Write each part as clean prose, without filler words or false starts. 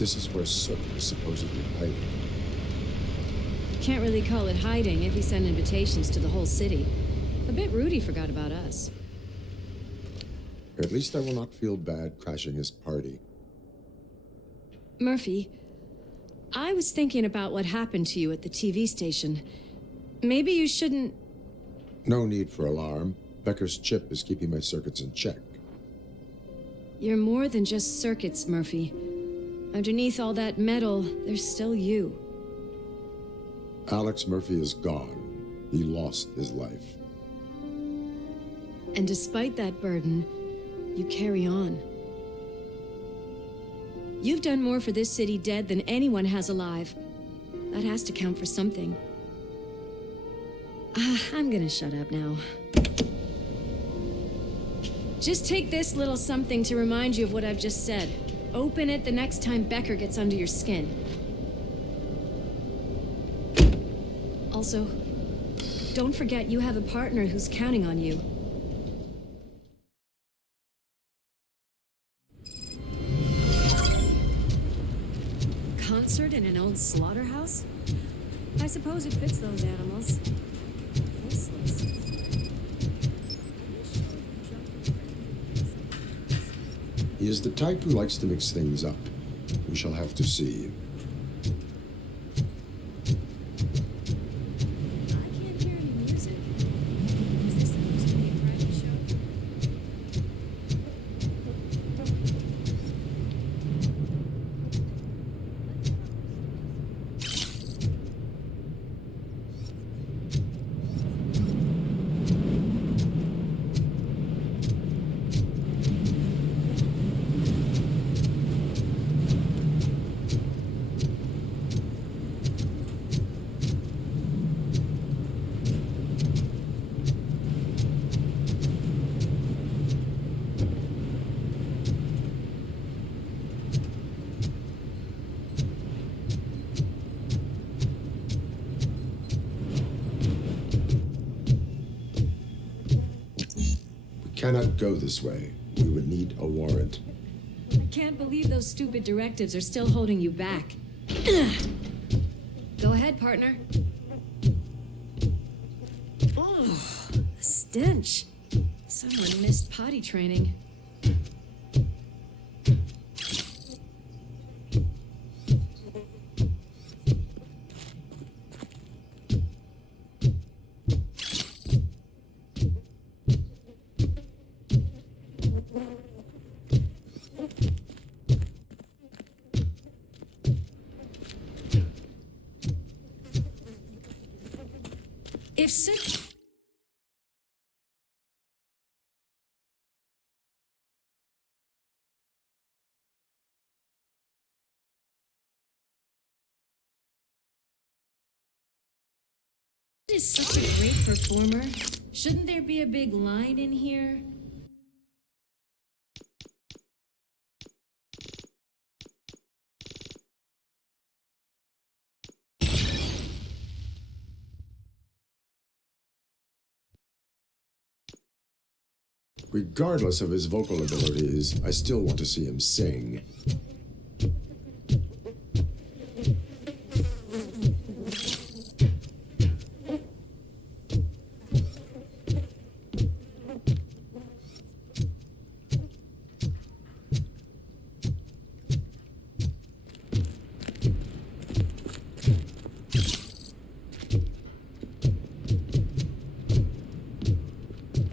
This is where Sook is supposedly hiding. Can't really call it hiding if he sent invitations to the whole city. A bit rude he forgot about us. At least I will not feel bad crashing his party. Murphy, I was thinking about what happened to you at the TV station. Maybe you shouldn't... No need for alarm. Becker's chip is keeping my circuits in check. You're more than just circuits, Murphy. Underneath all that metal, there's still you. Alex Murphy is gone. He lost his life. And despite that burden, you carry on. You've done more for this city dead than anyone has alive. That has to count for something. I'm gonna shut up now. Just take this little something to remind you of what I've just said. Open it the next time Becker gets under your skin. Also, don't forget you have a partner who's counting on you. Concert in an old slaughterhouse? I suppose it fits those animals. This looks... He is the type who likes to mix things up. We shall have to see. I can't hear any music. Is this supposed to be a private show? Cannot go this way. We would need a warrant. I can't believe those stupid directives are still holding you back. Go ahead, partner. Oh, the stench. Someone missed potty training. If sick... is such a great performer. Shouldn't there be a big line in here? Regardless of his vocal abilities, I still want to see him sing.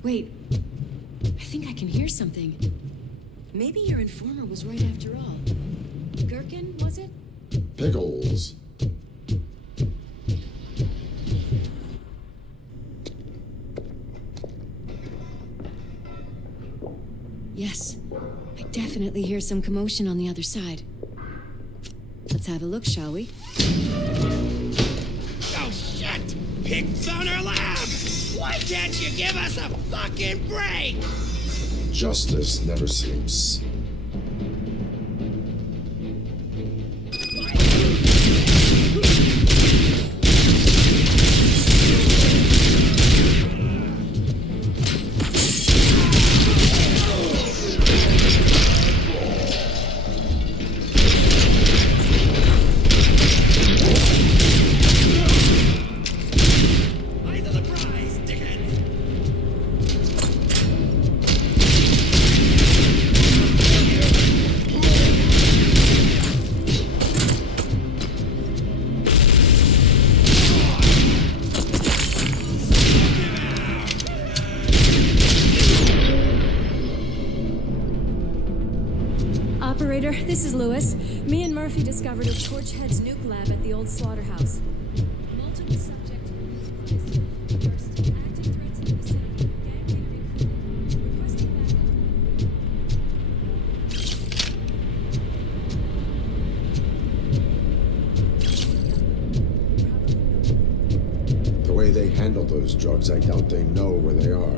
Wait. I think I can hear something. Maybe your informer was right after all. Gherkin, was it? Pickles. Yes. I definitely hear some commotion on the other side. Let's have a look, shall we? Oh, shit! Pigs on our lab! Why can't you give us a fucking break? Justice never sleeps. this is Lewis. Me and Murphy discovered a Torchhead's nuke lab at the old slaughterhouse. Multiple subjects were neutralized. First, active threats in the vicinity. Gang recruited. Requesting The way they handle those drugs, I doubt they know where they are.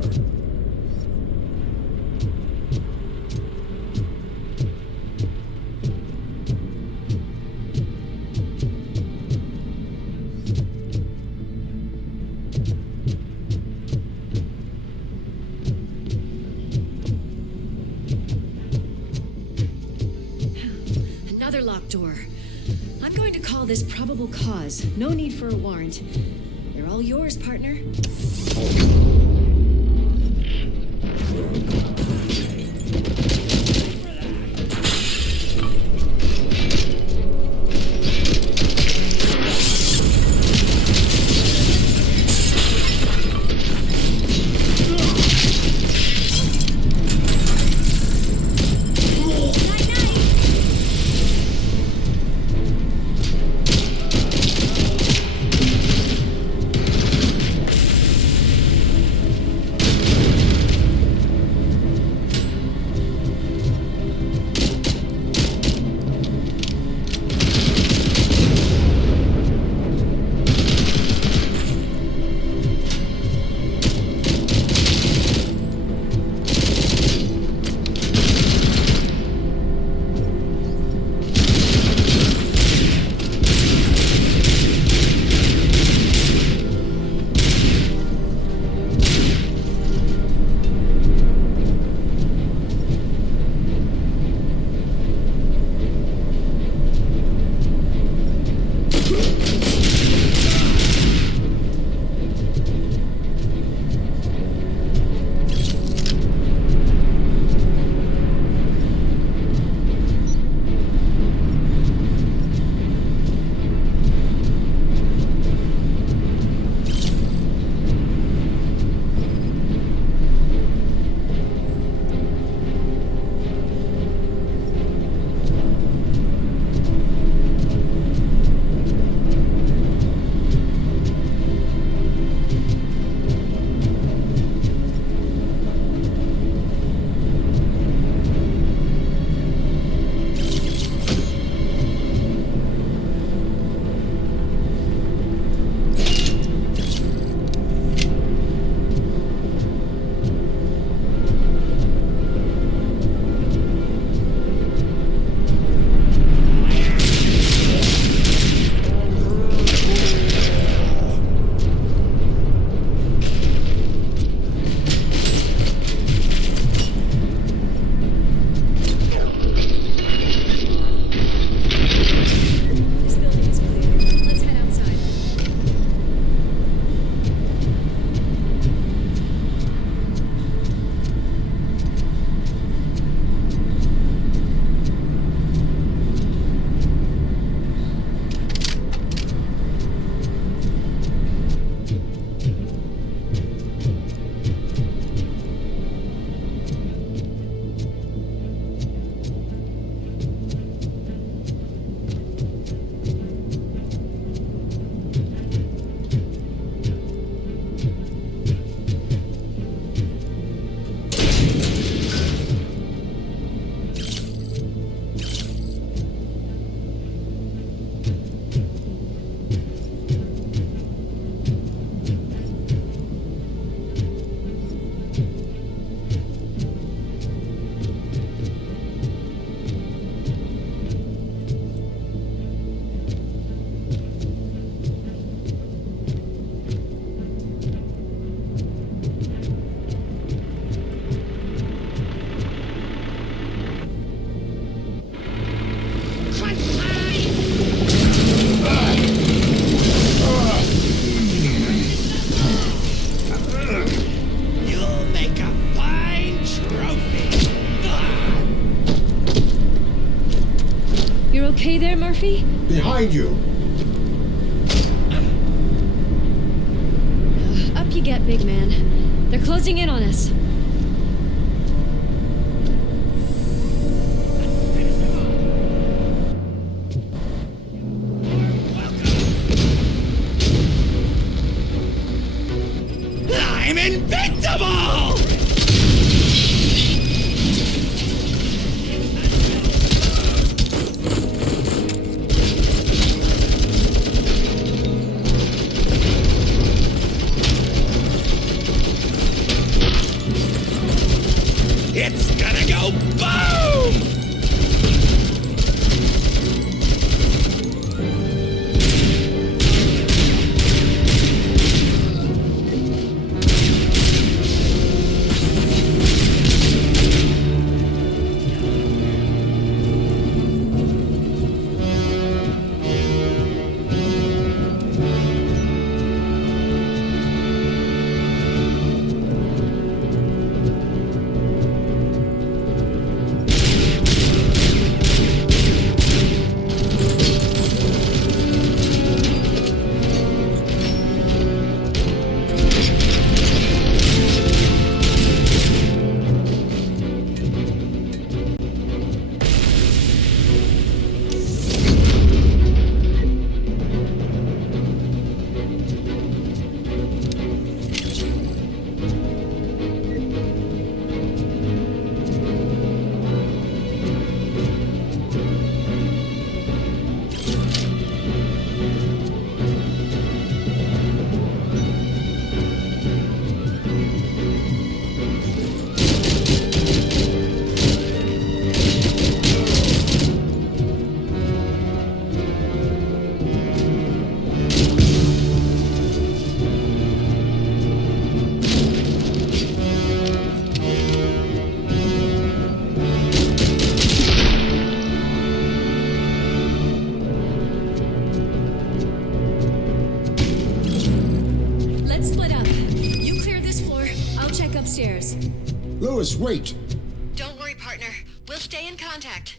Another locked door. I'm going to call this probable cause. No need for a warrant. They're all yours, partner. okay there, Murphy? Behind you! Up you get, big man. They're closing in on us. invincible! It's gonna go boom! Upstairs. Lois, wait! Don't worry, partner. We'll stay in contact.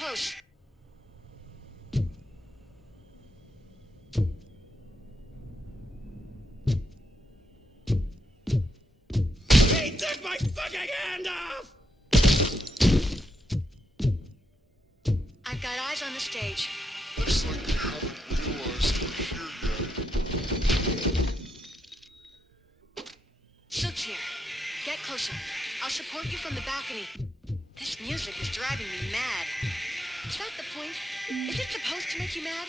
Close. He took my fucking hand off! I've got eyes on the stage. Looks like you haven't realized we're here yet. Sook's here. Get closer. I'll support you from the balcony. This music is driving me mad. Is that the point? Is it supposed to make you mad?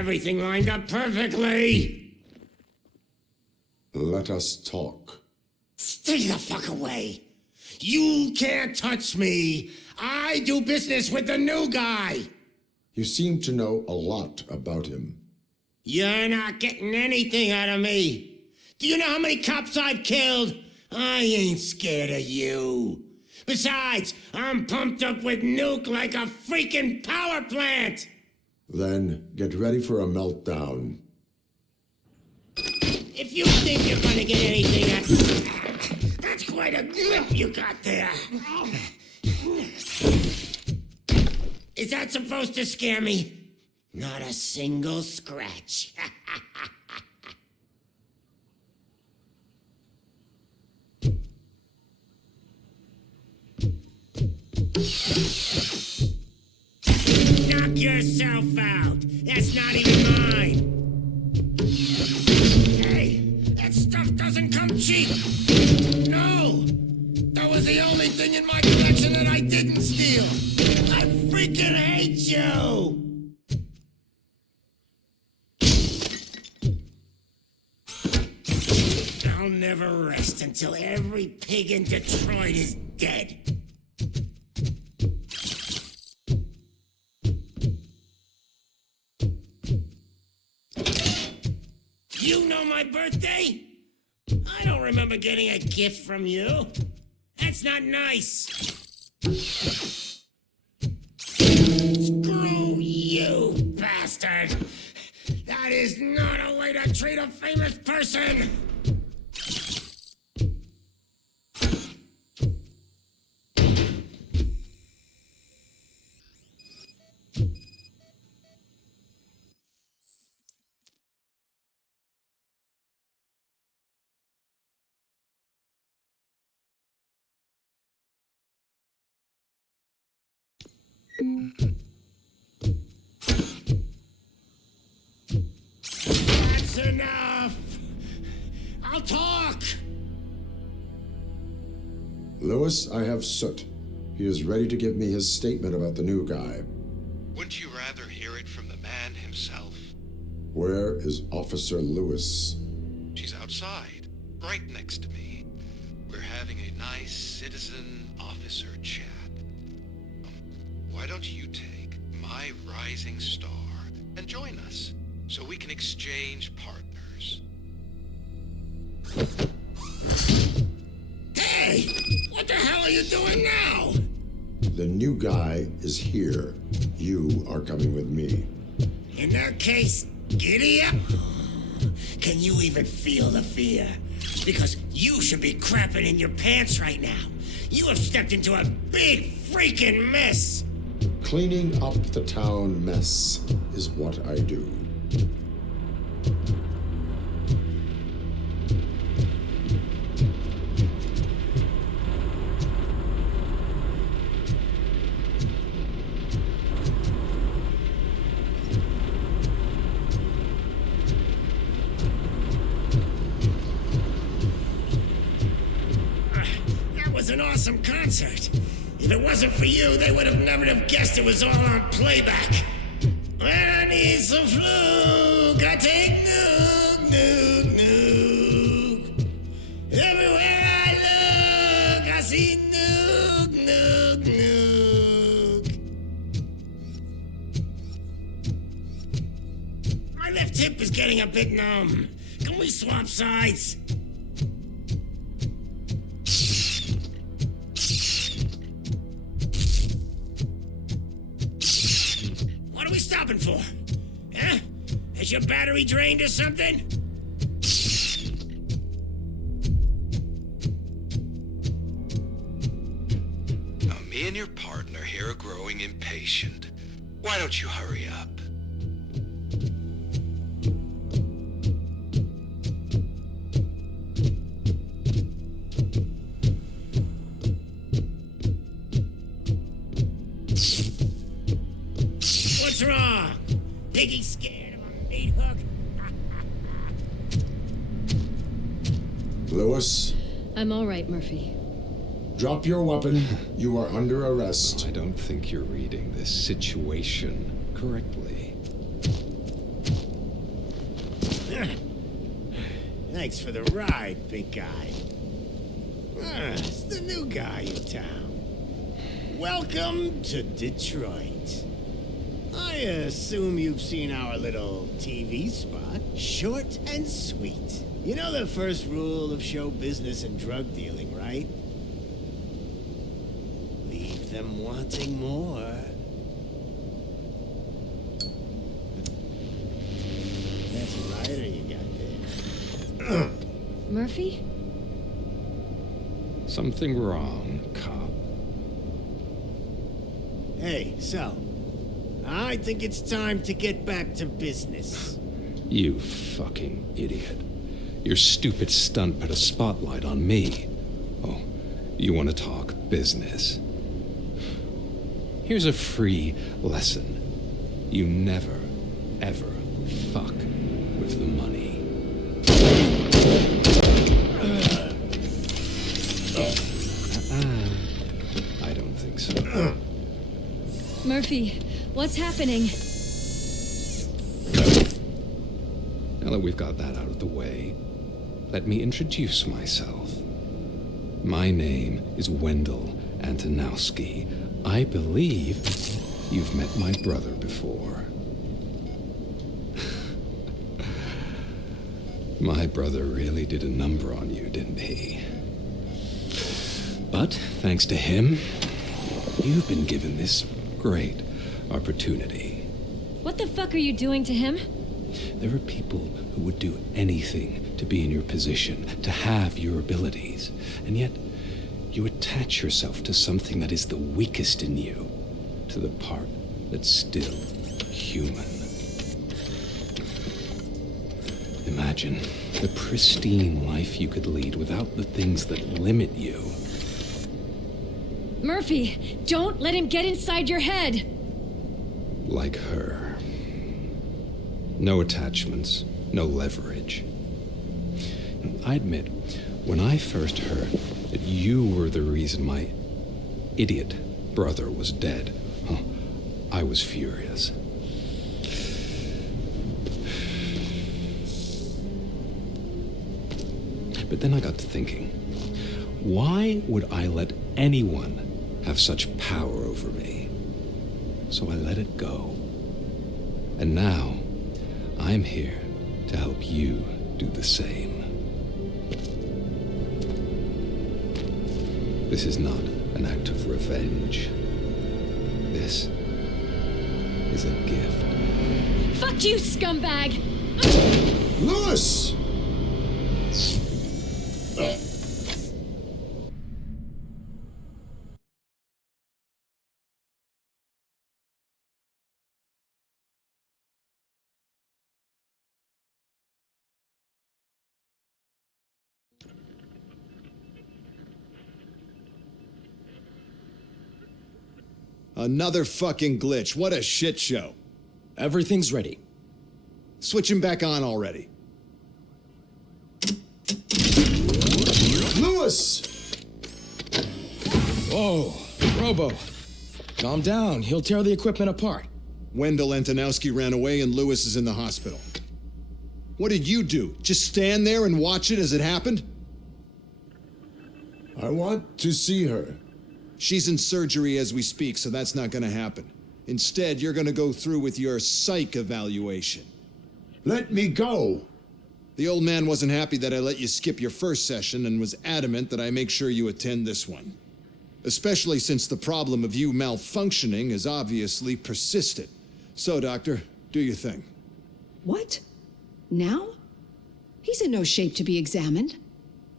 everything lined up perfectly. Let us talk. Stay the fuck away. You can't touch me. I do business with the new guy. You seem to know a lot about him. You're not getting anything out of me. Do you know how many cops I've killed? I ain't scared of you. Besides, I'm pumped up with nuke like a freaking power plant. Then get ready for a meltdown. If you think you're gonna get anything out, that's quite a grip you got there. Is that supposed to scare me? Not a single scratch. Knock yourself out. That's not even mine. Hey, that stuff doesn't come cheap. No, that was the only thing in my collection that I didn't steal. I freaking hate you. I'll never rest until every pig in Detroit is dead. You know my birthday? I don't remember getting a gift from you. That's not nice. Screw you, bastard. That is not a way to treat a famous person. That's enough. I'll talk. Lewis, I have Soot. He is ready to give me his statement about the new guy. Wouldn't you rather hear it from the man himself? Where is Officer Lewis? She's outside, right next to me. We're having a nice citizen-officer chat. Why don't you take my rising star and join us so we can exchange partners? Hey, what the hell are you doing now? The new guy is here. You are coming with me. In that case, giddy up. Can you even feel the fear? Because you should be crapping in your pants right now. You have stepped into a big freaking mess. Cleaning up the town mess is what I do. That was an awesome concert. If it wasn't for you, they would have never have guessed it was all on playback. When I need some fluke, I take nuke, nuke, nuke. Everywhere I look, I see nuke, nuke, nuke. My left hip is getting a bit numb. Can we swap sides? What are we stopping for? Huh? Has your battery drained or something? Now, me and your partner here are growing impatient. Why don't you hurry up? What's wrong? Piggy scared of a meat hook? Lewis, I'm all right, Murphy. drop your weapon. You are under arrest. I don't think you're reading this situation correctly. Thanks for the ride, big guy. It's the new guy in town. Welcome to Detroit. I assume you've seen our little TV spot. Short and sweet. You know the first rule of show business and drug dealing, right? Leave them wanting more. That's a rider you got there. Murphy? Something wrong, cop. Hey, so, I think it's time to get back to business. You fucking idiot. Your stupid stunt put a spotlight on me. Oh, you want to talk business? Here's a free lesson. You never, ever fuck with the money. I don't think so. Murphy, what's happening? Now that we've got that out of the way, let me introduce myself. My name is Wendell Antonowski. I believe you've met my brother before. My brother really did a number on you, didn't he? But thanks to him, you've been given this great opportunity. What the fuck are you doing to him? There are people who would do anything to be in your position, to have your abilities, and yet you attach yourself to something that is the weakest in you, to the part that's still human. Imagine the pristine life you could lead without the things that limit you. Murphy, don't let him get inside your head! Like her. No attachments, no leverage. I admit, when I first heard that you were the reason my idiot brother was dead, I was furious. But then I got to thinking, why would I let anyone have such power over me? So I let it go. And now, I'm here to help you do the same. This is not an act of revenge. This is a gift. Fuck you, scumbag! Lewis! Another fucking glitch. What a shit show. Everything's ready. Switch him back on already. Lewis! Whoa, Robo. Calm down. He'll tear the equipment apart. Wendell Antonowski ran away and Lewis is in the hospital. What did you do? Just stand there and watch it as it happened? I want to see her. She's in surgery as we speak, so that's not gonna happen. Instead, you're gonna go through with your psych evaluation. Let me go. The old man wasn't happy that I let you skip your first session and was adamant that I make sure you attend this one. Especially since the problem of you malfunctioning is obviously persistent. So, Doctor, do your thing. What? Now? He's in no shape to be examined.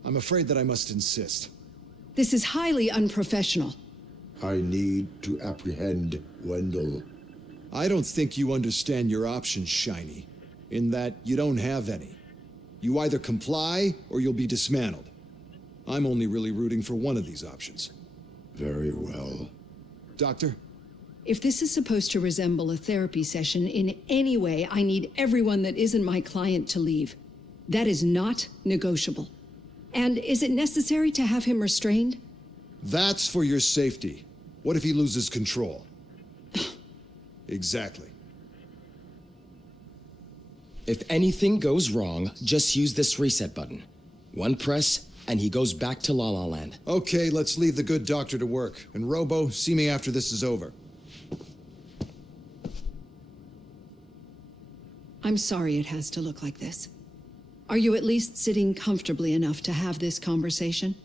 I'm afraid that I must insist. This is highly unprofessional. I need to apprehend Wendell. I don't think you understand your options, Shiny, in that you don't have any. You either comply or you'll be dismantled. I'm only really rooting for one of these options. Very well. Doctor? If this is supposed to resemble a therapy session in any way, I need everyone that isn't my client to leave. That is not negotiable. And is it necessary to have him restrained? That's for your safety. What if he loses control? Exactly. If anything goes wrong, just use this reset button. One press, and he goes back to La La Land. Okay, let's leave the good doctor to work. And Robo, see me after this is over. I'm sorry it has to look like this. Are you at least sitting comfortably enough to have this conversation?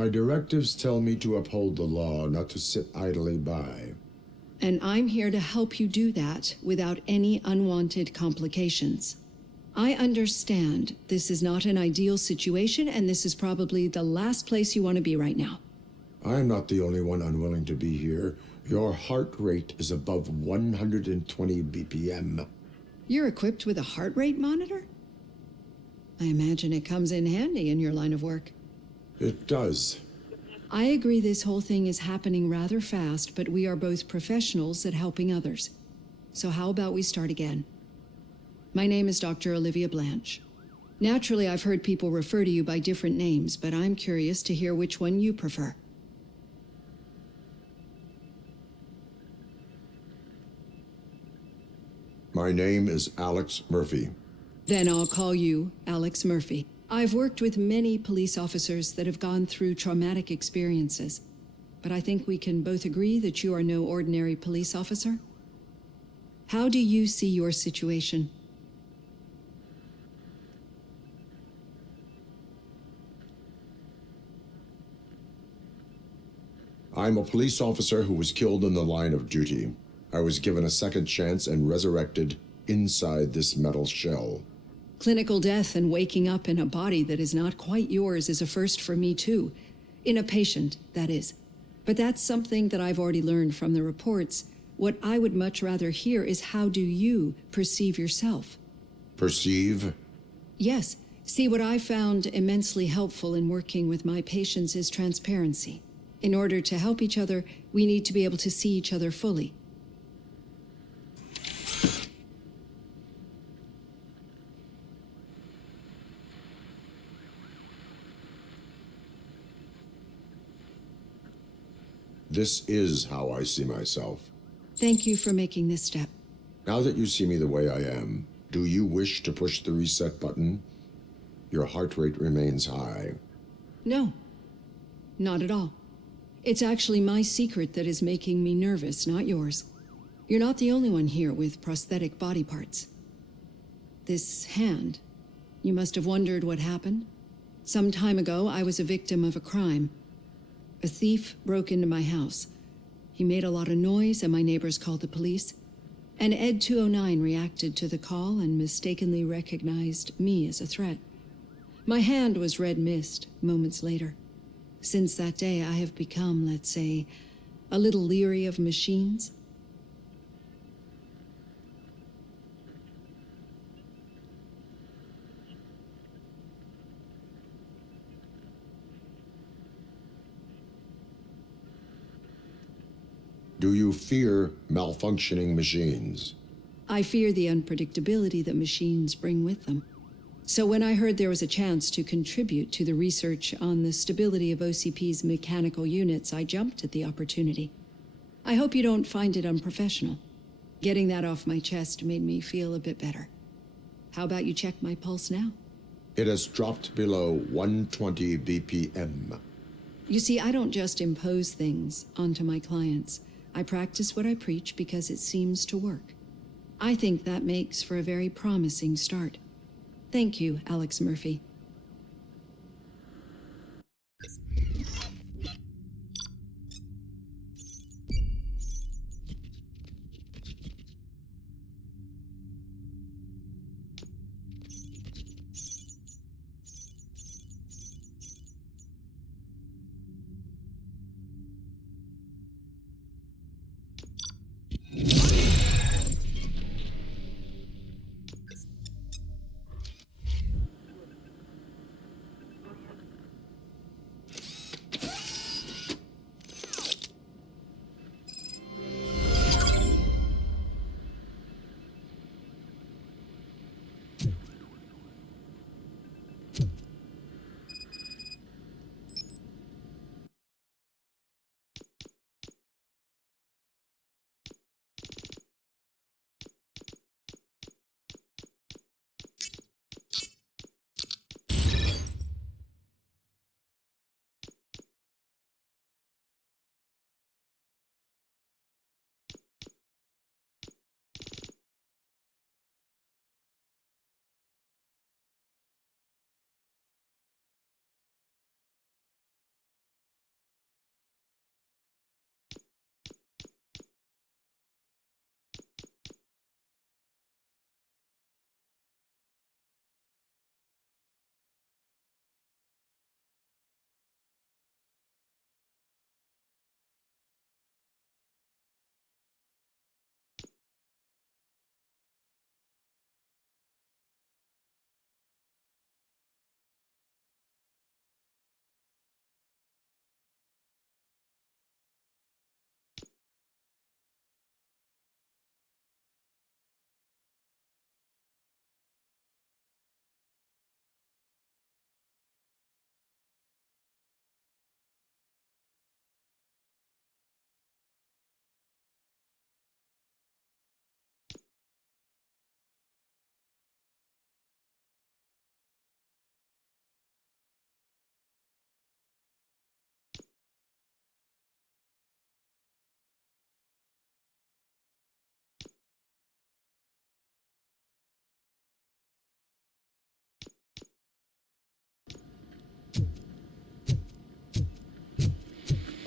My directives tell me to uphold the law, not to sit idly by. And I'm here to help you do that without any unwanted complications. I understand this is not an ideal situation, and this is probably the last place you want to be right now. I'm not the only one unwilling to be here. Your heart rate is above 120 BPM. You're equipped with a heart rate monitor? I imagine it comes in handy in your line of work. It does. I agree this whole thing is happening rather fast, but we are both professionals at helping others. So how about we start again? My name is Dr. Olivia Blanche. Naturally, I've heard people refer to you by different names, but I'm curious to hear which one you prefer. My name is Alex Murphy. Then I'll call you Alex Murphy. I've worked with many police officers that have gone through traumatic experiences, but I think we can both agree that you are no ordinary police officer. How do you see your situation? I'm a police officer who was killed in the line of duty. I was given a second chance and resurrected inside this metal shell. Clinical death and waking up in a body that is not quite yours is a first for me too. In a patient, that is. But that's something that I've already learned from the reports. What I would much rather hear is how do you perceive yourself? Perceive? Yes. See, what I found immensely helpful in working with my patients is transparency. In order to help each other, we need to be able to see each other fully. This is how I see myself. Thank you for making this step. Now that you see me the way I am, do you wish to push the reset button? Your heart rate remains high. No, not at all. It's actually my secret that is making me nervous, not yours. You're not the only one here with prosthetic body parts. This hand, you must have wondered what happened. Some time ago, I was a victim of a crime. A thief broke into my house. He made a lot of noise and my neighbors called the police. And Ed 209 reacted to the call and mistakenly recognized me as a threat. My hand was red mist moments later. Since that day, I have become, let's say, a little leery of machines. Do you fear malfunctioning machines? I fear the unpredictability that machines bring with them. So when I heard there was a chance to contribute to the research on the stability of OCP's mechanical units, I jumped at the opportunity. I hope you don't find it unprofessional. Getting that off my chest made me feel a bit better. How about you check my pulse now? It has dropped below 120 BPM. You see, I don't just impose things onto my clients. I practice what I preach because it seems to work. I think that makes for a very promising start. Thank you, Alex Murphy.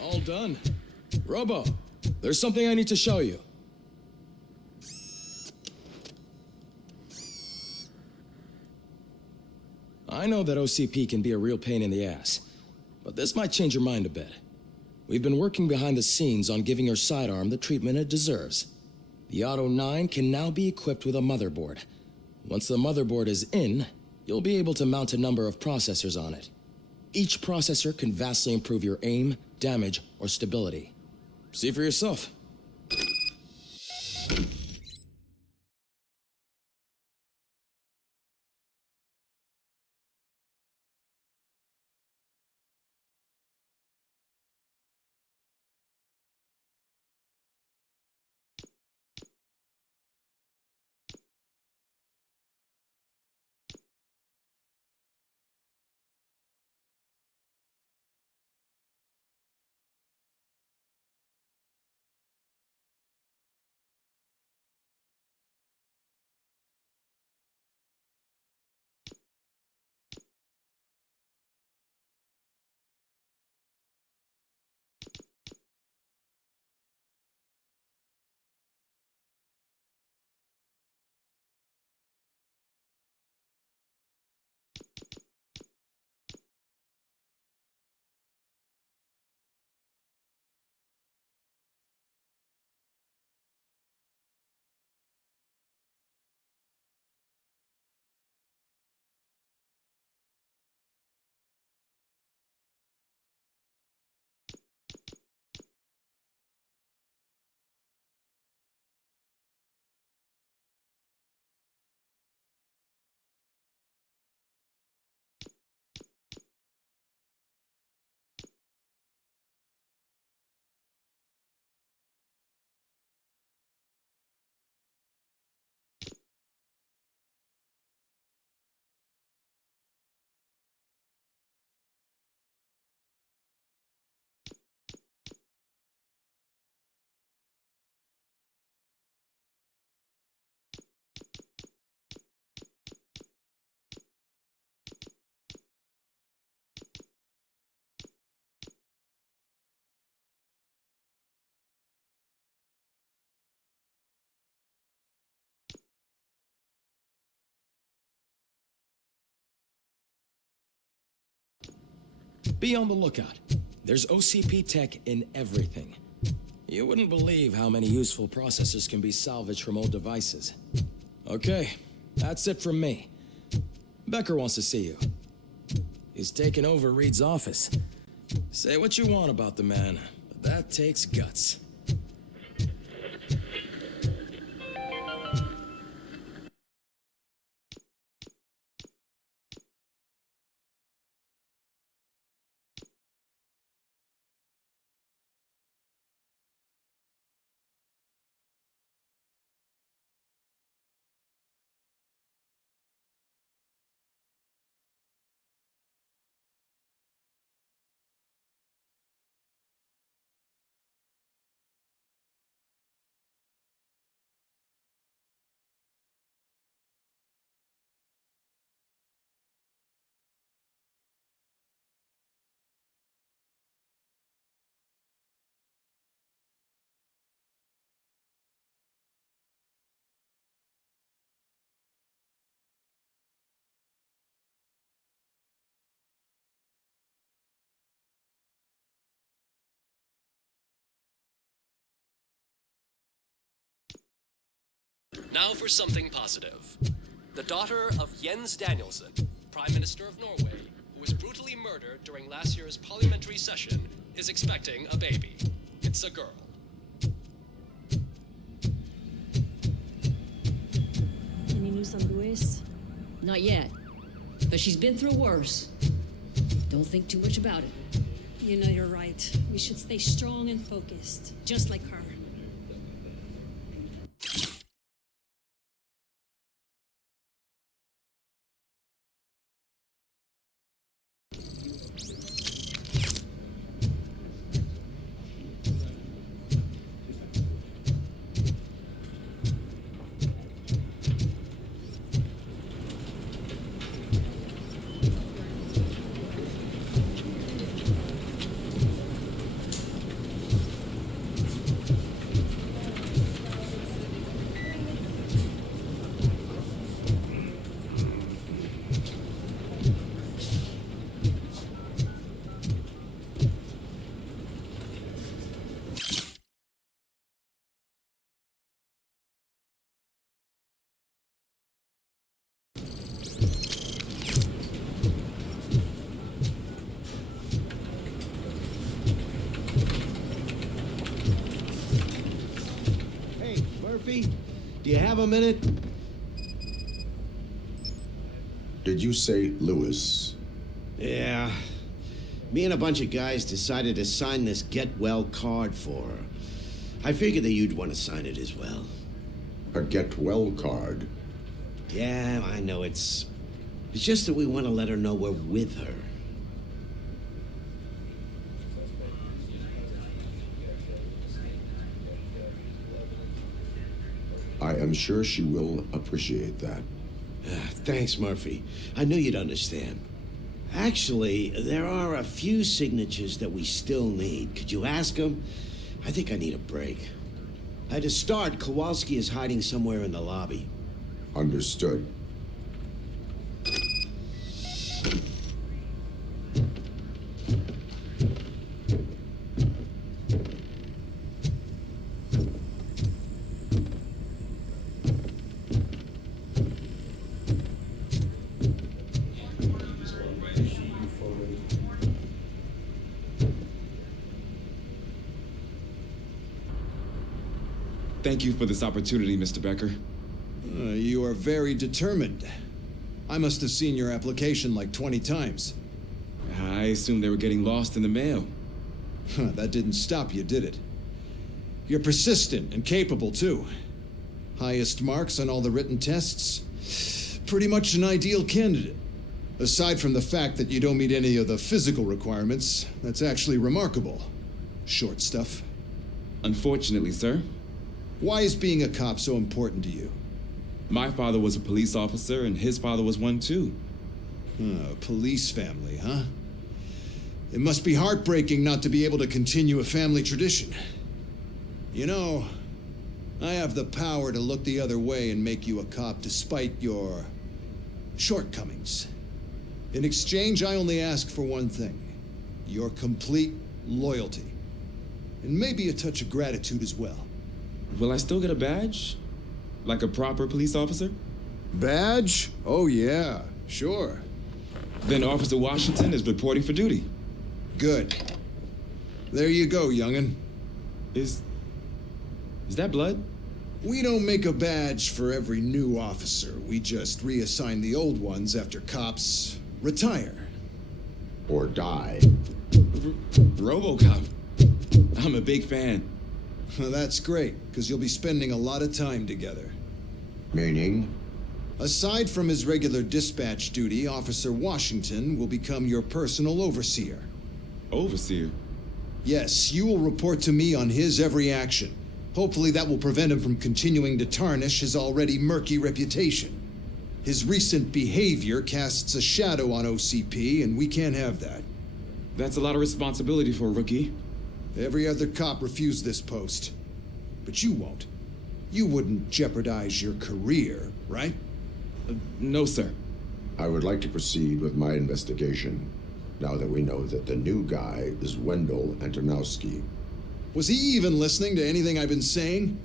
All done. Robo, there's something I need to show you. I know that OCP can be a real pain in the ass, but this might change your mind a bit. We've been working behind the scenes on giving your sidearm the treatment it deserves. The Auto 9 can now be equipped with a motherboard. Once the motherboard is in, you'll be able to mount a number of processors on it. Each processor can vastly improve your aim, damage, or stability. See for yourself. Be on the lookout. There's OCP tech in everything. You wouldn't believe how many useful processors can be salvaged from old devices. Okay, that's it from me. Becker wants to see you. He's taken over Reed's office. Say what you want about the man, but that takes guts. Now for something positive. The daughter of Jens Danielson, Prime Minister of Norway, who was brutally murdered during last year's parliamentary session, is expecting a baby. It's a girl. Any news on Luis? Not yet, but she's been through worse. Don't think too much about it. You know you're right. We should stay strong and focused, just like her. Murphy? Do you have a minute? Did you say Lewis? Yeah. Me and a bunch of guys decided to sign this get well card for her. I figured that you'd want to sign it as well. A get well card? Yeah, I know it's just that we want to let her know we're with her. I am sure she will appreciate that. Thanks, Murphy. I knew you'd understand. Actually, there are a few signatures that we still need. Could you ask them? I think I need a break. To start, Kowalski is hiding somewhere in the lobby. Understood. Thank you for this opportunity, Mr. Becker. You are very determined. I must have seen your application like 20 times. I assumed they were getting lost in the mail. That didn't stop you, did it? You're persistent and capable, too. Highest marks on all the written tests. Pretty much an ideal candidate. Aside from the fact that you don't meet any of the physical requirements, that's actually remarkable. Short stuff. Unfortunately, sir. Why is being a cop so important to you? My father was a police officer, and his father was one, too. Police family, huh? It must be heartbreaking not to be able to continue a family tradition. You know, I have the power to look the other way and make you a cop despite your shortcomings. In exchange, I only ask for one thing. Your complete loyalty. And maybe a touch of gratitude as well. Will I still get a badge? Like a proper police officer? Badge? Oh, yeah, sure. Then Officer Washington is reporting for duty. Good. There you go, young'un. Is that blood? We don't make a badge for every new officer. We just reassign the old ones after cops retire. Or die. RoboCop. I'm a big fan. Well, that's great, because you'll be spending a lot of time together. Meaning? Aside from his regular dispatch duty, Officer Washington will become your personal overseer. Overseer? Yes, you will report to me on his every action. Hopefully that will prevent him from continuing to tarnish his already murky reputation. His recent behavior casts a shadow on OCP, and we can't have that. That's a lot of responsibility for a rookie. Every other cop refused this post. But you won't. You wouldn't jeopardize your career, right? No, sir. I would like to proceed with my investigation, now that we know that the new guy is Wendell Antonowski. Was he even listening to anything I've been saying?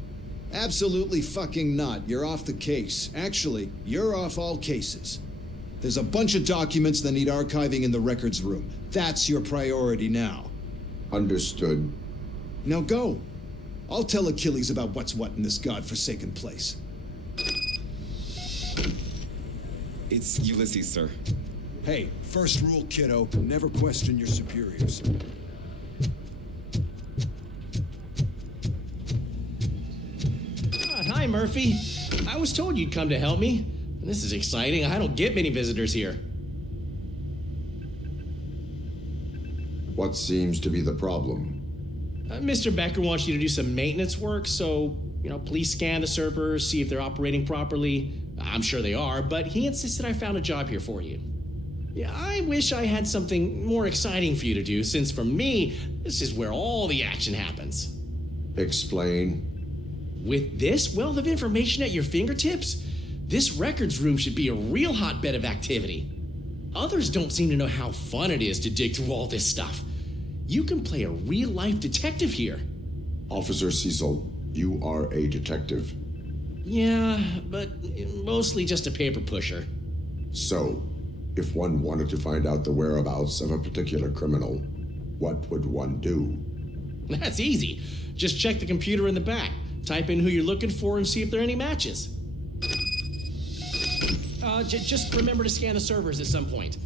Absolutely fucking not. You're off the case. Actually, you're off all cases. There's a bunch of documents that need archiving in the records room. That's your priority now. Understood. Now go. I'll tell Achilles about what's what in this godforsaken place. It's Ulysses, sir. Hey, first rule, kiddo, never question your superiors. Hi, Murphy. I was told you'd come to help me. This is exciting. I don't get many visitors here. What seems to be the problem? Mr. Becker wants you to do some maintenance work, so, please scan the servers, see if they're operating properly. I'm sure they are, but he insisted I found a job here for you. Yeah, I wish I had something more exciting for you to do, since for me, this is where all the action happens. Explain. With this wealth of information at your fingertips, this records room should be a real hotbed of activity. Others don't seem to know how fun it is to dig through all this stuff. You can play a real-life detective here. Officer Cecil, you are a detective. Yeah, but mostly just a paper pusher. So, if one wanted to find out the whereabouts of a particular criminal, what would one do? That's easy. Just check the computer in the back. Type in who you're looking for and see if there are any matches. Just remember to scan the servers at some point.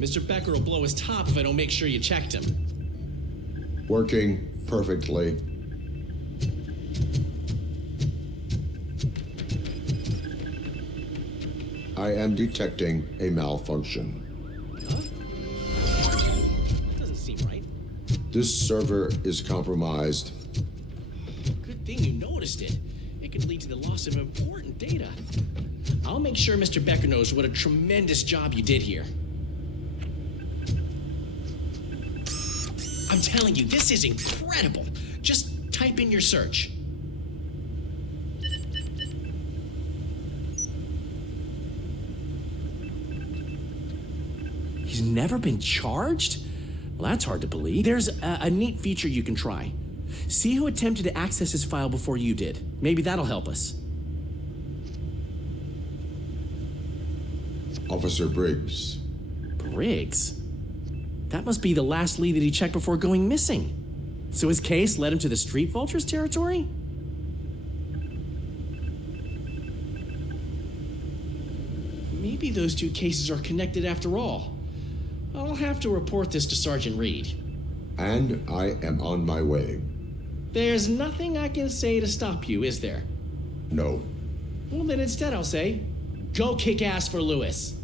Mr. Becker will blow his top if I don't make sure you checked him. Working perfectly. I am detecting a malfunction. That doesn't seem right. This server is compromised. Good thing you noticed it. It could lead to the loss of important data. I'll make sure Mr. Becker knows what a tremendous job you did here. I'm telling you, this is incredible. Just type in your search. He's never been charged? Well, that's hard to believe. There's a neat feature you can try. See who attempted to access his file before you did. Maybe that'll help us. Officer Briggs. Briggs? That must be the last lead that he checked before going missing. So his case led him to the Street Vultures territory? Maybe those two cases are connected after all. I'll have to report this to Sergeant Reed. And I am on my way. There's nothing I can say to stop you, is there? No. Well, then instead I'll say, go kick ass for Lewis.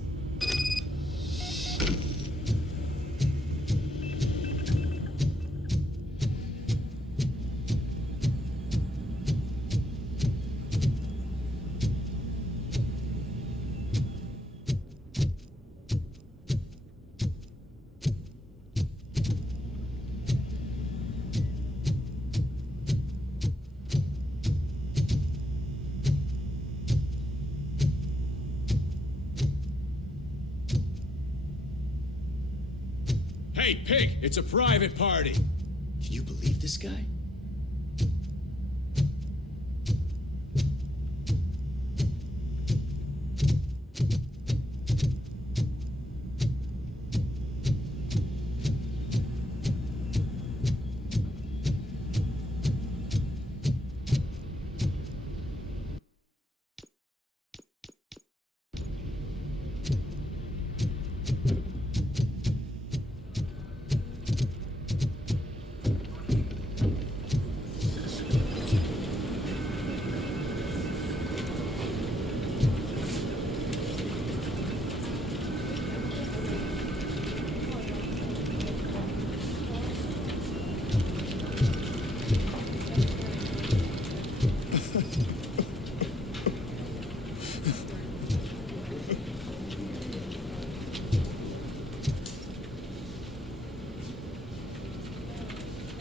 Hey, Pig, it's a private party. Can you believe this guy?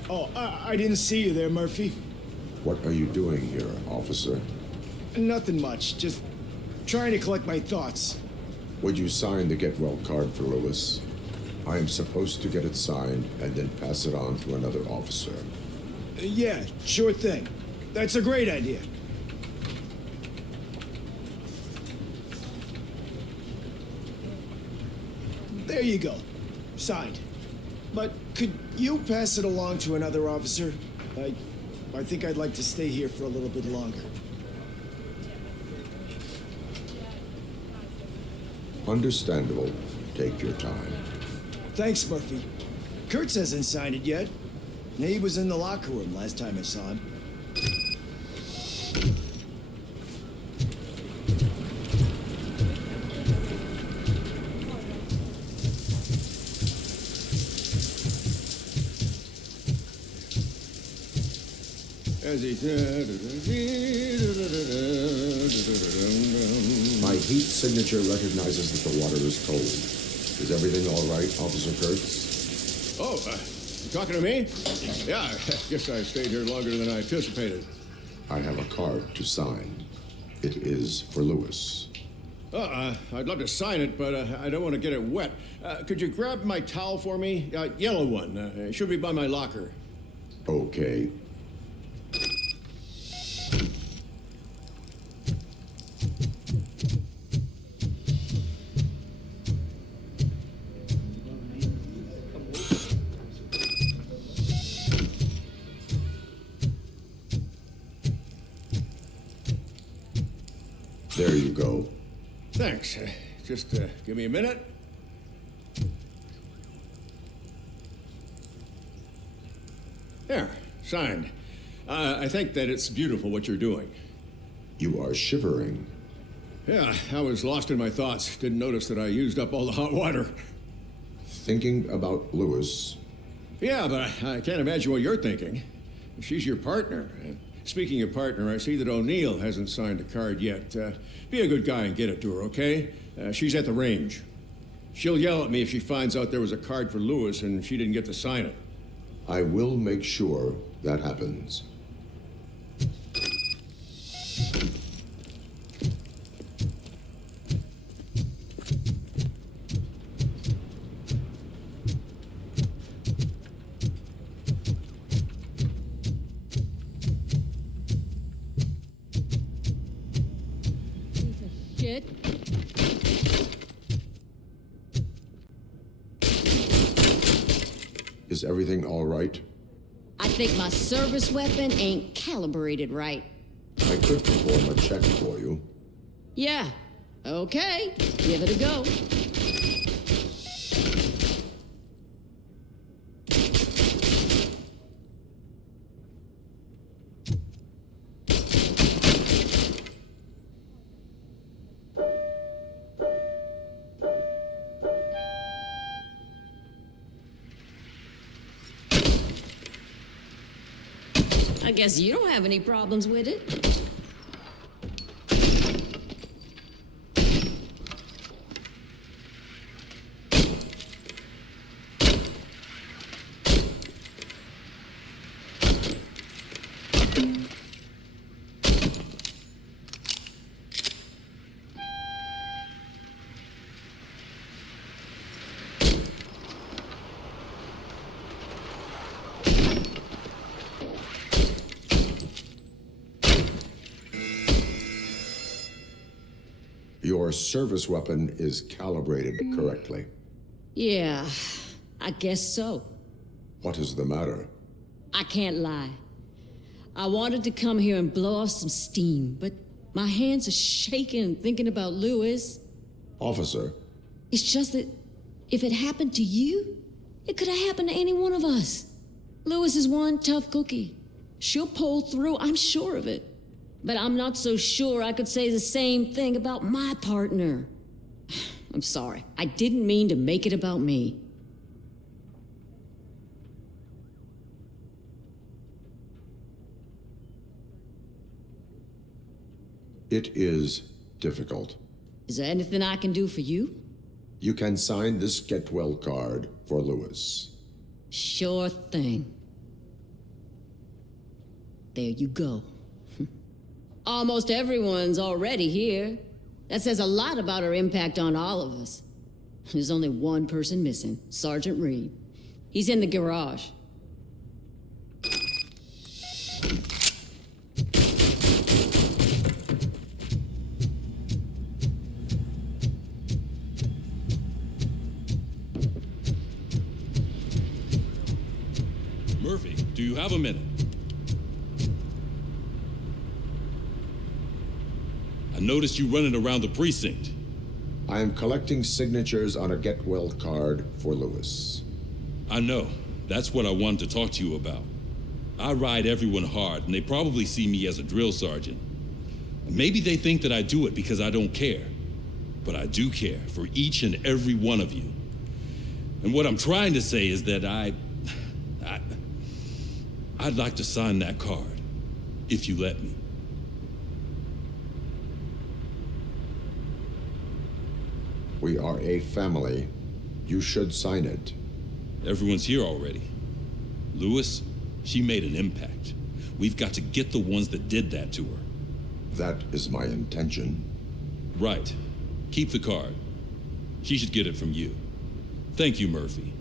Oh, I didn't see you there, Murphy. What are you doing here, officer? Nothing much. Just trying to collect my thoughts. Would you sign the get well card for Lewis? I am supposed to get it signed and then pass it on to another officer. Yeah, sure thing. That's a great idea. There you go. Signed. But could you pass it along to another officer? I think I'd like to stay here for a little bit longer. Understandable. Take your time. Thanks, Murphy. Kurtz hasn't signed it yet. He was in the locker room last time I saw him. My heat signature recognizes that the water is cold. Is everything all right, Officer Kurtz? Oh, you talking to me? Yeah, I guess I stayed here longer than I anticipated. I have a card to sign. It is for Lewis. I'd love to sign it, but I don't want to get it wet. Could you grab my towel for me? Yellow one. It should be by my locker. Okay. There you go. Thanks. Just give me a minute. There, signed. I think that it's beautiful what you're doing. You are shivering. Yeah, I was lost in my thoughts. Didn't notice that I used up all the hot water. Thinking about Lewis. Yeah, but I can't imagine what you're thinking. She's your partner. Speaking of partner, I see that O'Neill hasn't signed a card yet. Be a good guy and get it to her, okay? She's at the range. She'll yell at me if she finds out there was a card for Lewis and she didn't get to sign it. I will make sure that happens. Shit. Is everything all right? I think my service weapon ain't calibrated right. I could perform a check for you. Yeah. Okay. Give it a go. I guess you don't have any problems with it. Your service weapon is calibrated correctly. Yeah, I guess so. What is the matter? I can't lie. I wanted to come here and blow off some steam, but my hands are shaking thinking about Lewis. Officer, It's just that if it happened to you, it could have happened to any one of us. Lewis is one tough cookie. She'll pull through, I'm sure of it. But I'm not so sure I could say the same thing about my partner. I'm sorry. I didn't mean to make it about me. it is difficult. Is there anything I can do for you? You can sign this get well card for Lewis. Sure thing. There you go. Almost everyone's already here. That says a lot about her impact on all of us. There's only one person missing, Sergeant Reed. He's in the garage. Murphy, do you have a minute? I noticed you running around the precinct. I am collecting signatures on a get well card for Lewis. I know. That's what I wanted to talk to you about. I ride everyone hard, and they probably see me as a drill sergeant. Maybe they think that I do it because I don't care. But I do care for each and every one of you. And what I'm trying to say is that I'd like to sign that card, if you let me. We are a family. You should sign it. Everyone's here already. Lewis, she made an impact. We've got to get the ones that did that to her. That is my intention. Right. Keep the card. She should get it from you. Thank you, Murphy.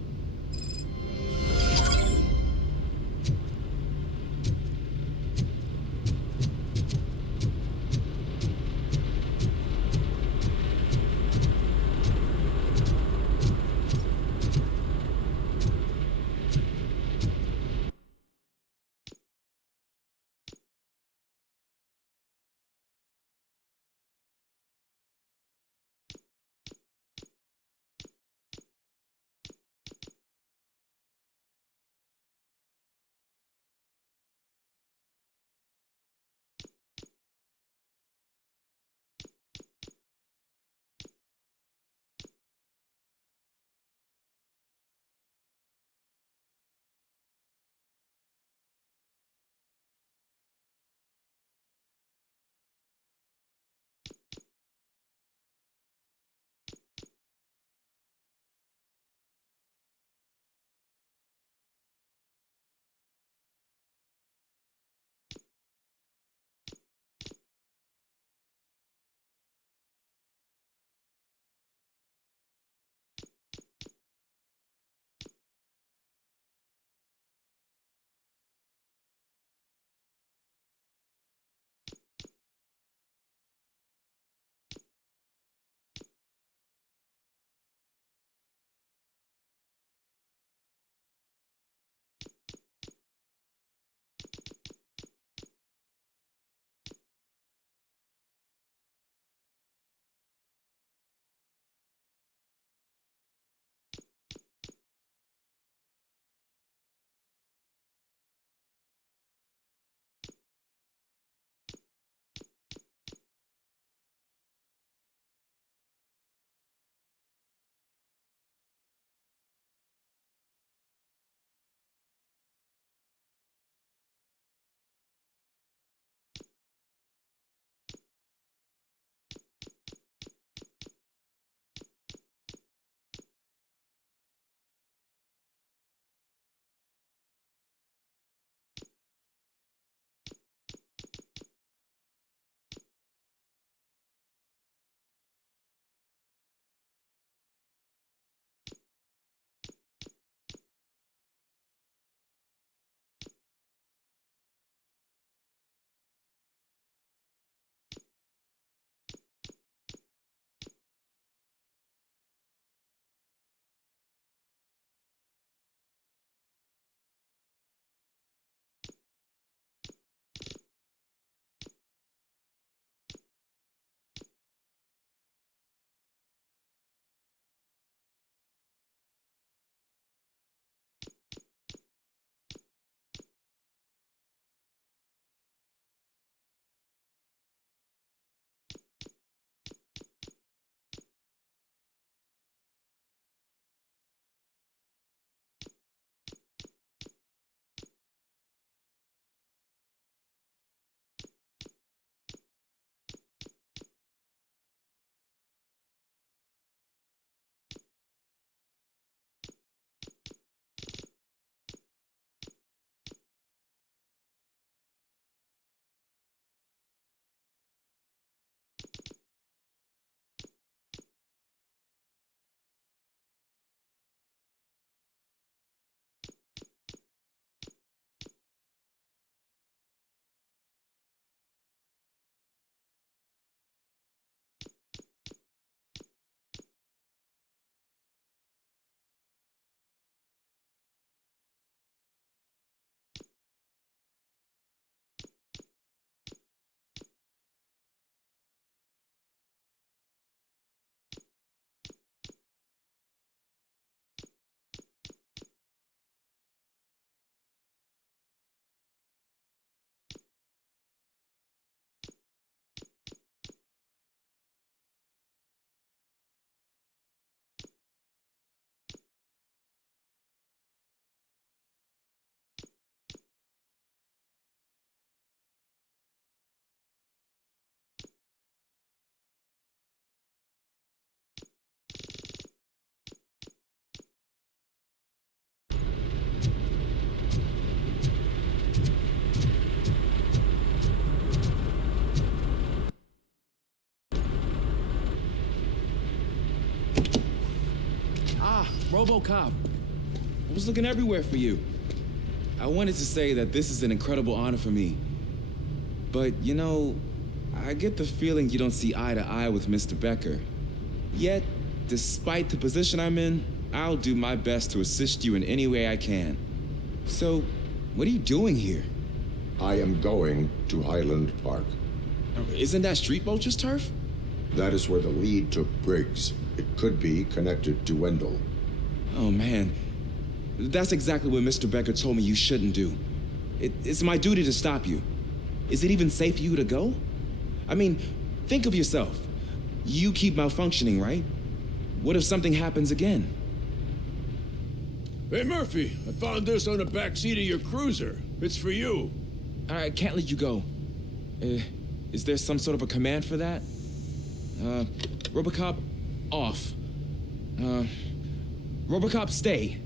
RoboCop. I was looking everywhere for you. I wanted to say that this is an incredible honor for me. But, you know, I get the feeling you don't see eye to eye with Mr. Becker. Yet, despite the position I'm in, I'll do my best to assist you in any way I can. So, what are you doing here? I am going to Highland Park. Isn't that Street Vulture's turf? That is where the lead took Briggs. It could be connected to Wendell. Oh, man. That's exactly what Mr. Becker told me you shouldn't do. It's my duty to stop you. Is it even safe for you to go? I mean, think of yourself. You keep malfunctioning, right? What if something happens again? Hey, Murphy, I found this on the back seat of your cruiser. It's for you. I can't let you go. Is there some sort of a command for that? RoboCop, off. RoboCop, stay.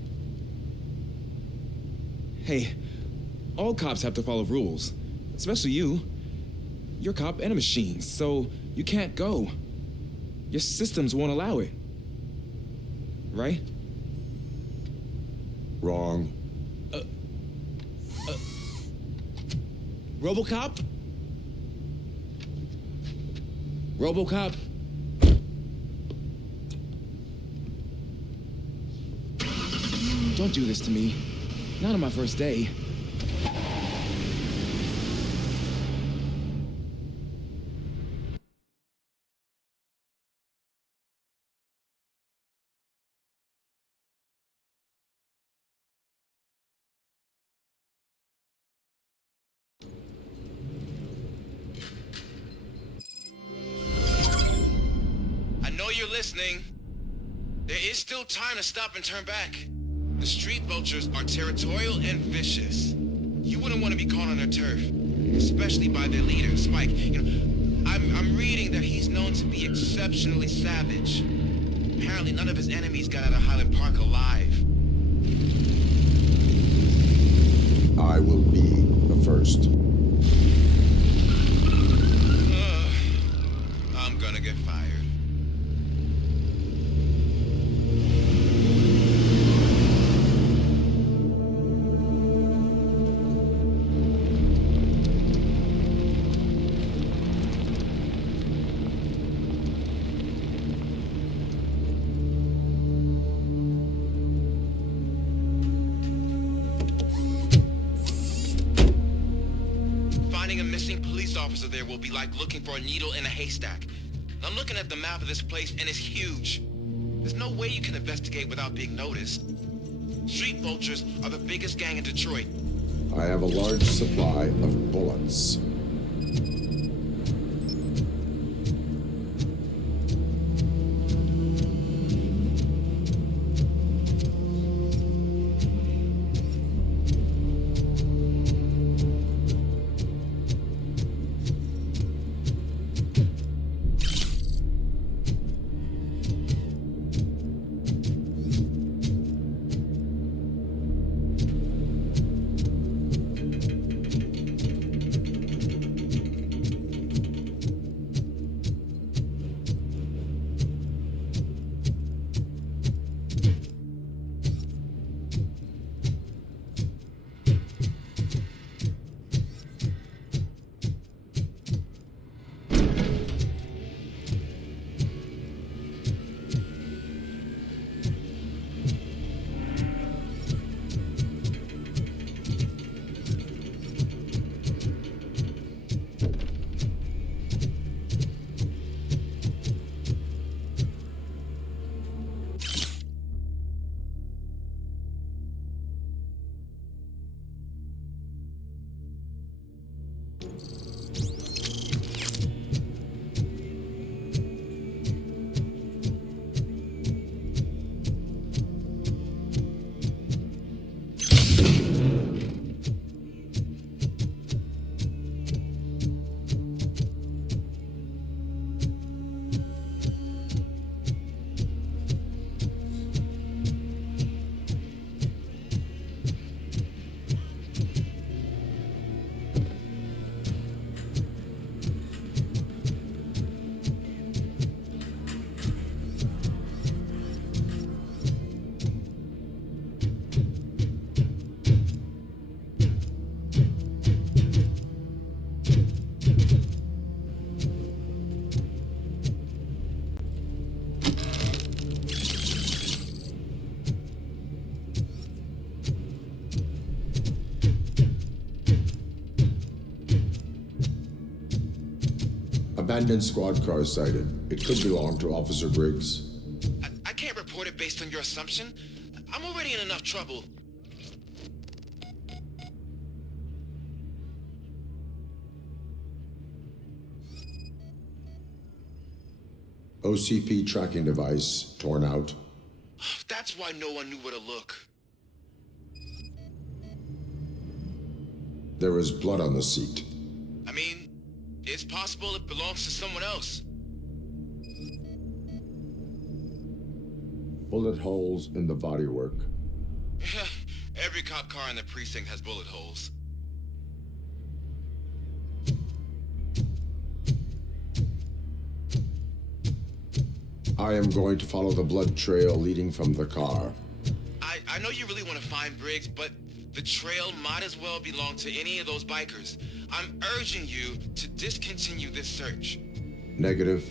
Hey, all cops have to follow rules. Especially you. You're a cop and a machine, so you can't go. Your systems won't allow it. Right? Wrong. RoboCop? RoboCop? Don't do this to me. Not on my first day. I know you're listening. There is still time to stop and turn back. The street vultures are territorial and vicious. You wouldn't want to be caught on their turf, especially by their leader, Spike. You know, I'm reading that he's known to be exceptionally savage. Apparently, none of his enemies got out of Highland Park alive. I will be the first. I'm gonna get fired. Finding a missing police officer there will be like looking for a needle in a haystack. I'm looking at the map of this place and it's huge. There's no way you can investigate without being noticed. Street vultures are the biggest gang in Detroit. I have a large supply of bullets. Abandoned squad car sighted. It could belong to Officer Briggs. I can't report it based on your assumption. I'm already in enough trouble. OCP tracking device torn out. That's why no one knew where to look. There was blood on the seat. I mean, it's possible it belongs to someone else. Bullet holes in the bodywork. Every cop car in the precinct has bullet holes. I am going to follow the blood trail leading from the car. I know you really want to find Briggs, but the trail might as well belong to any of those bikers. I'm urging you to discontinue this search. Negative.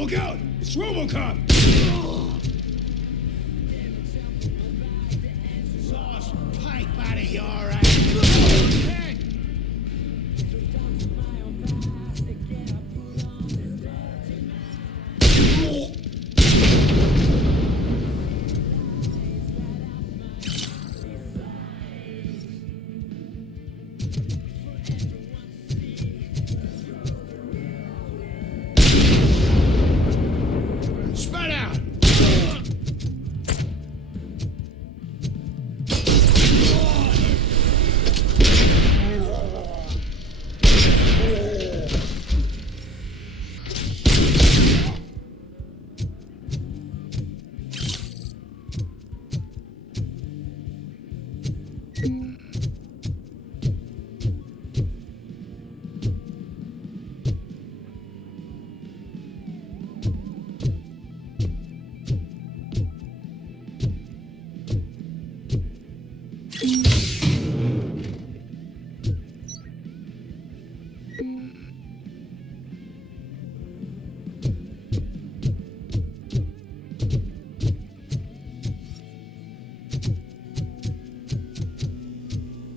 Look out! It's RoboCop! Lost pipe out of your ass! Hey! Spread out!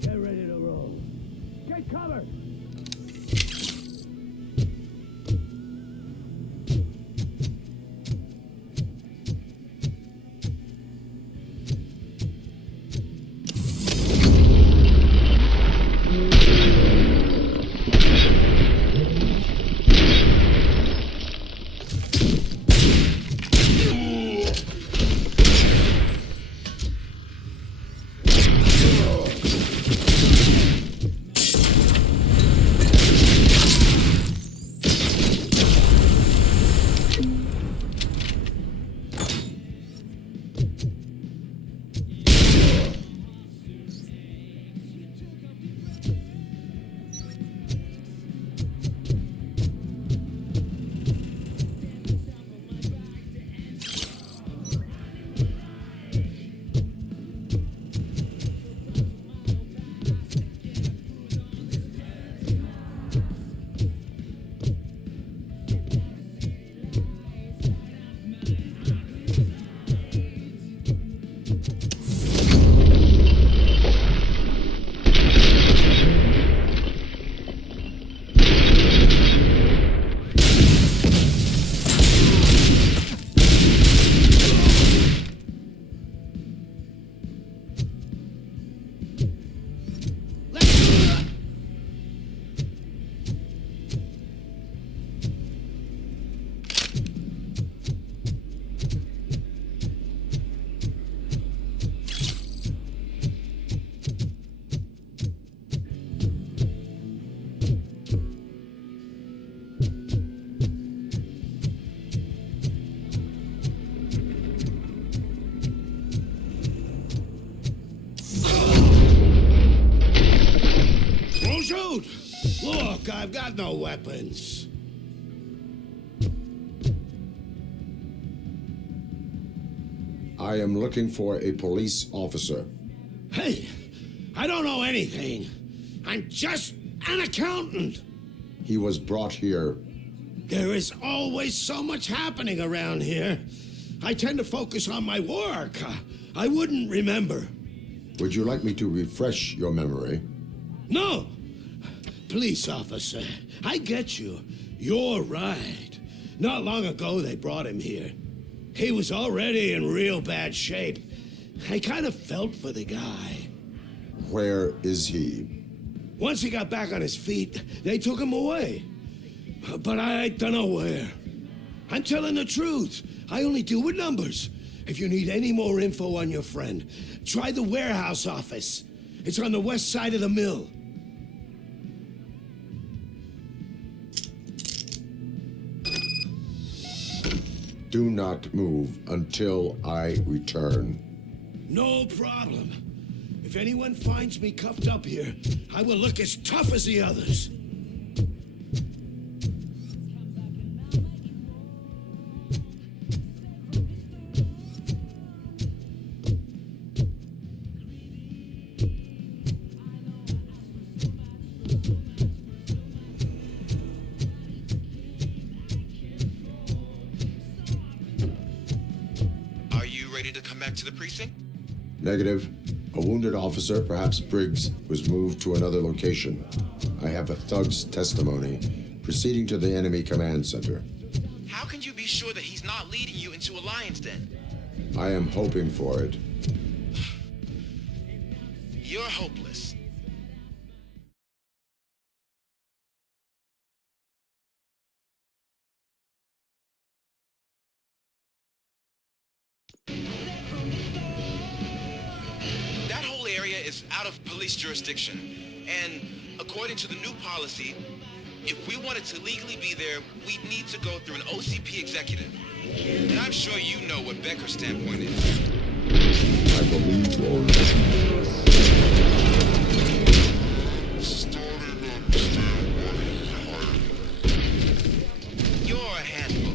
Get ready to roll. Get cover! Don't shoot! Look, I've got no weapons. I am looking for a police officer. Hey, I don't know anything. I'm just an accountant. He was brought here. There is always so much happening around here. I tend to focus on my work. I wouldn't remember. Would you like me to refresh your memory? No! Police officer, I get you. You're right. Not long ago, they brought him here. He was already in real bad shape. I kind of felt for the guy. Where is he? Once he got back on his feet, they took him away. But I don't know where. I'm telling the truth. I only deal with numbers. If you need any more info on your friend, try the warehouse office. It's on the west side of the mill. Do not move until I return. No problem. If anyone finds me cuffed up here, I will look as tough as the others. Negative. A wounded officer, perhaps Briggs, was moved to another location. I have a thug's testimony proceeding to the enemy command center. How can you be sure that he's not leading you into a lion's den? I am hoping for it. You're hopeless. That whole area is out of police jurisdiction, and according to the new policy, if we wanted to legally be there, we'd need to go through an OCP executive. And I'm sure you know what Becker's standpoint is. I believe You're a handful.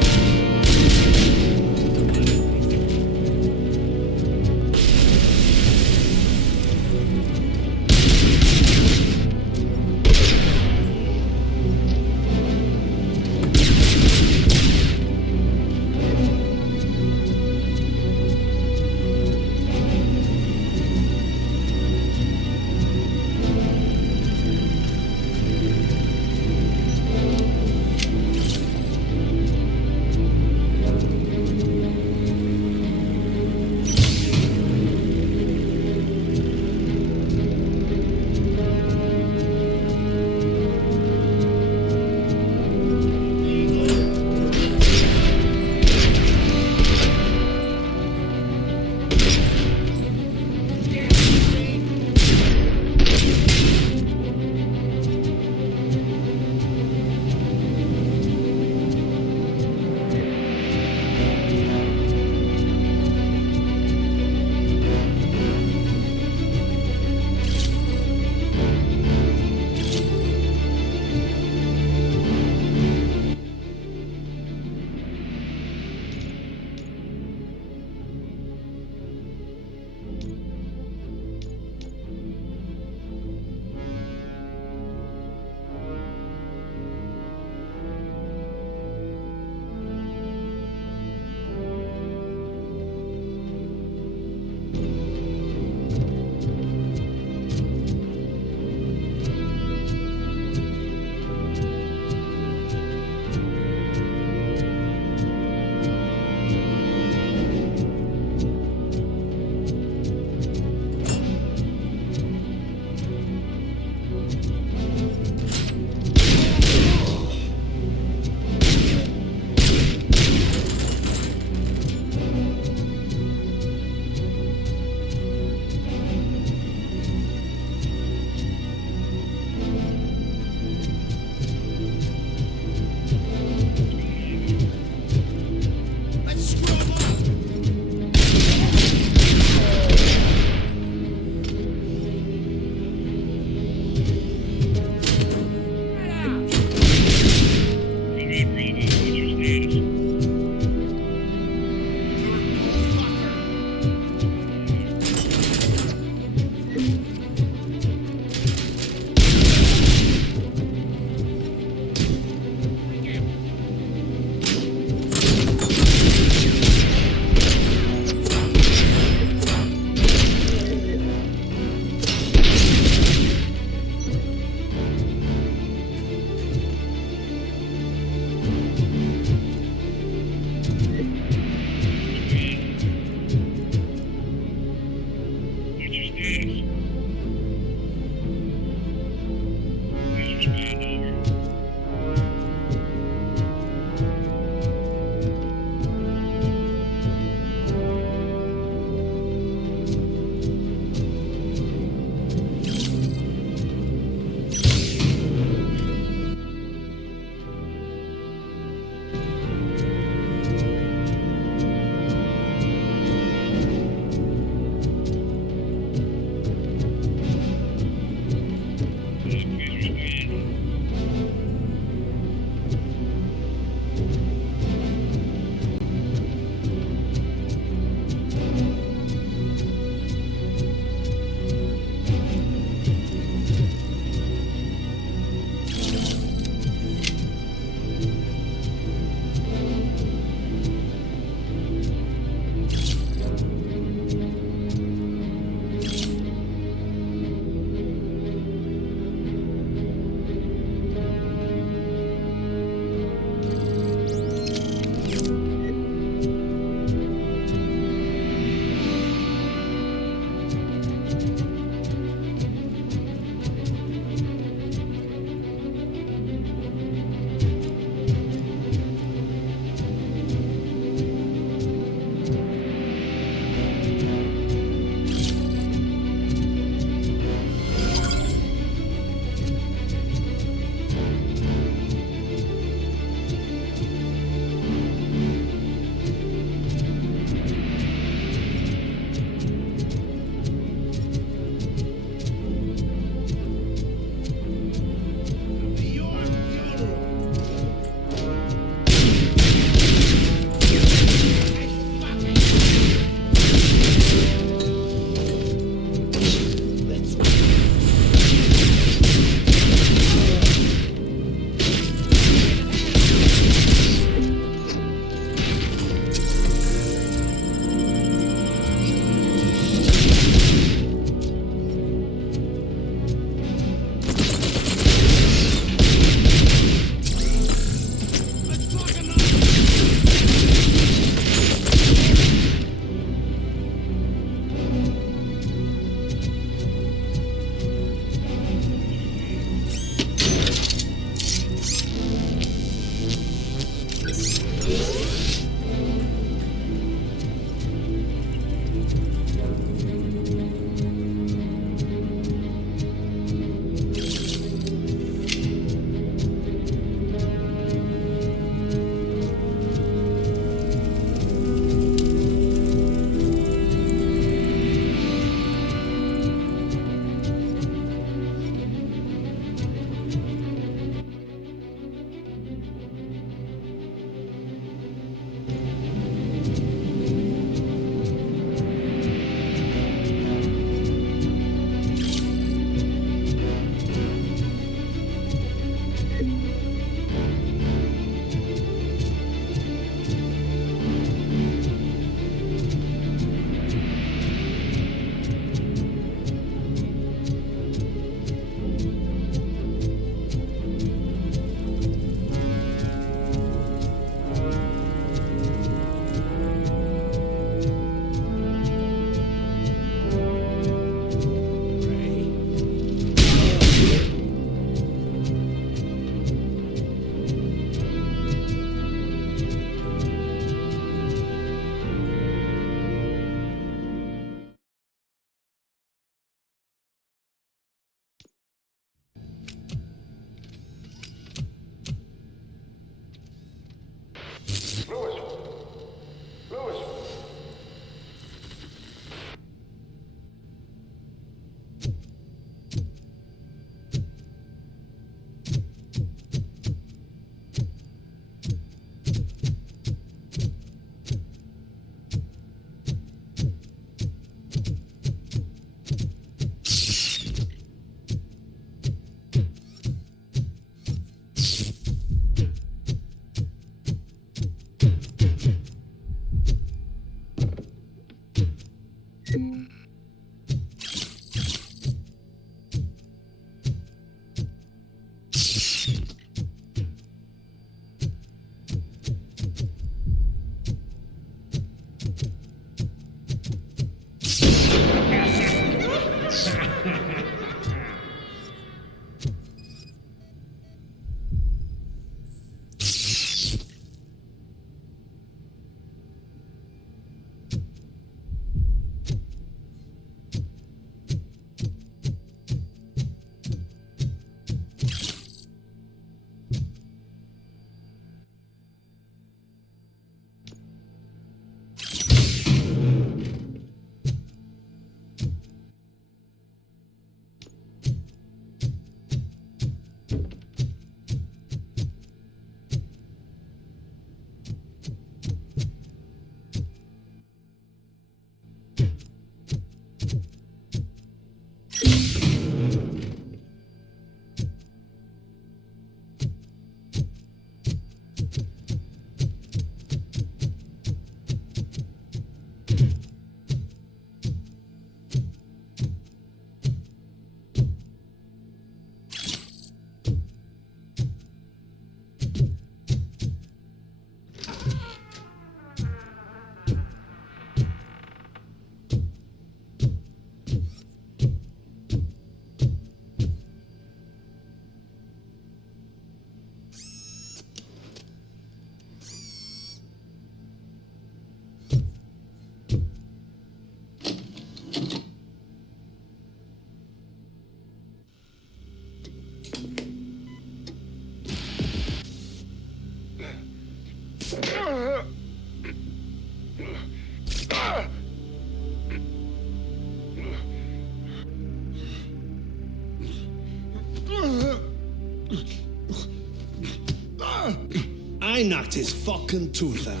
I knocked his fucking tooth out.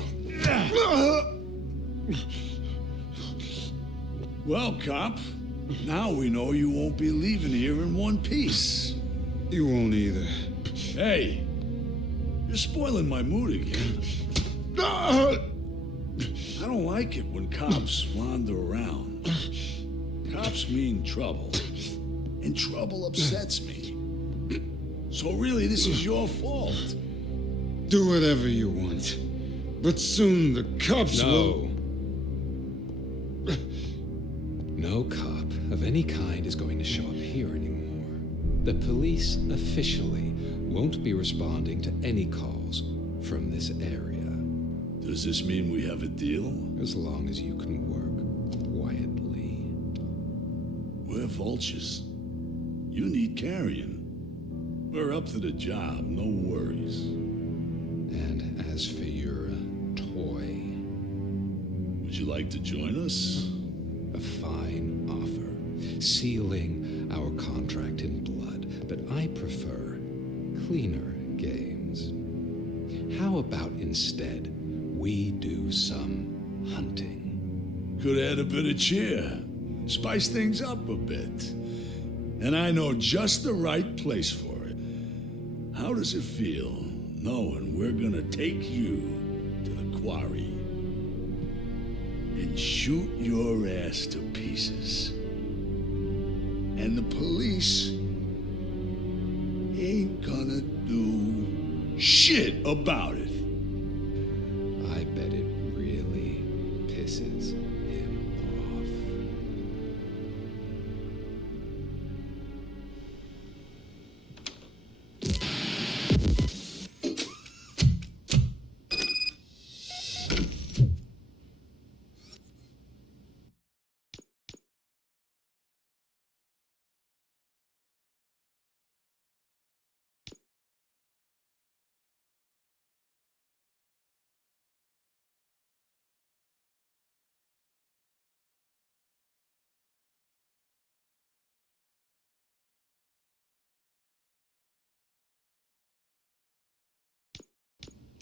Well, cop, now we know you won't be leaving here in one piece. You won't either. Hey, you're spoiling my mood again. I don't like it when cops wander around. Cops mean trouble, and trouble upsets me. So really, this is your fault. Do whatever you want, but soon the cops will... No cop of any kind is going to show up here anymore. The police officially won't be responding to any calls from this area. Does this mean we have a deal? As long as you can work quietly. We're vultures. You need carrion. We're up to the job, no worries. And as for your toy... Would you like to join us? A fine offer, sealing our contract in blood, but I prefer cleaner games. How about instead we do some hunting? Could add a bit of cheer, spice things up a bit. And I know just the right place for it. How does it feel knowing we're gonna take you to the quarry and shoot your ass to pieces? And the police ain't gonna do shit about it. I bet it really pisses him off.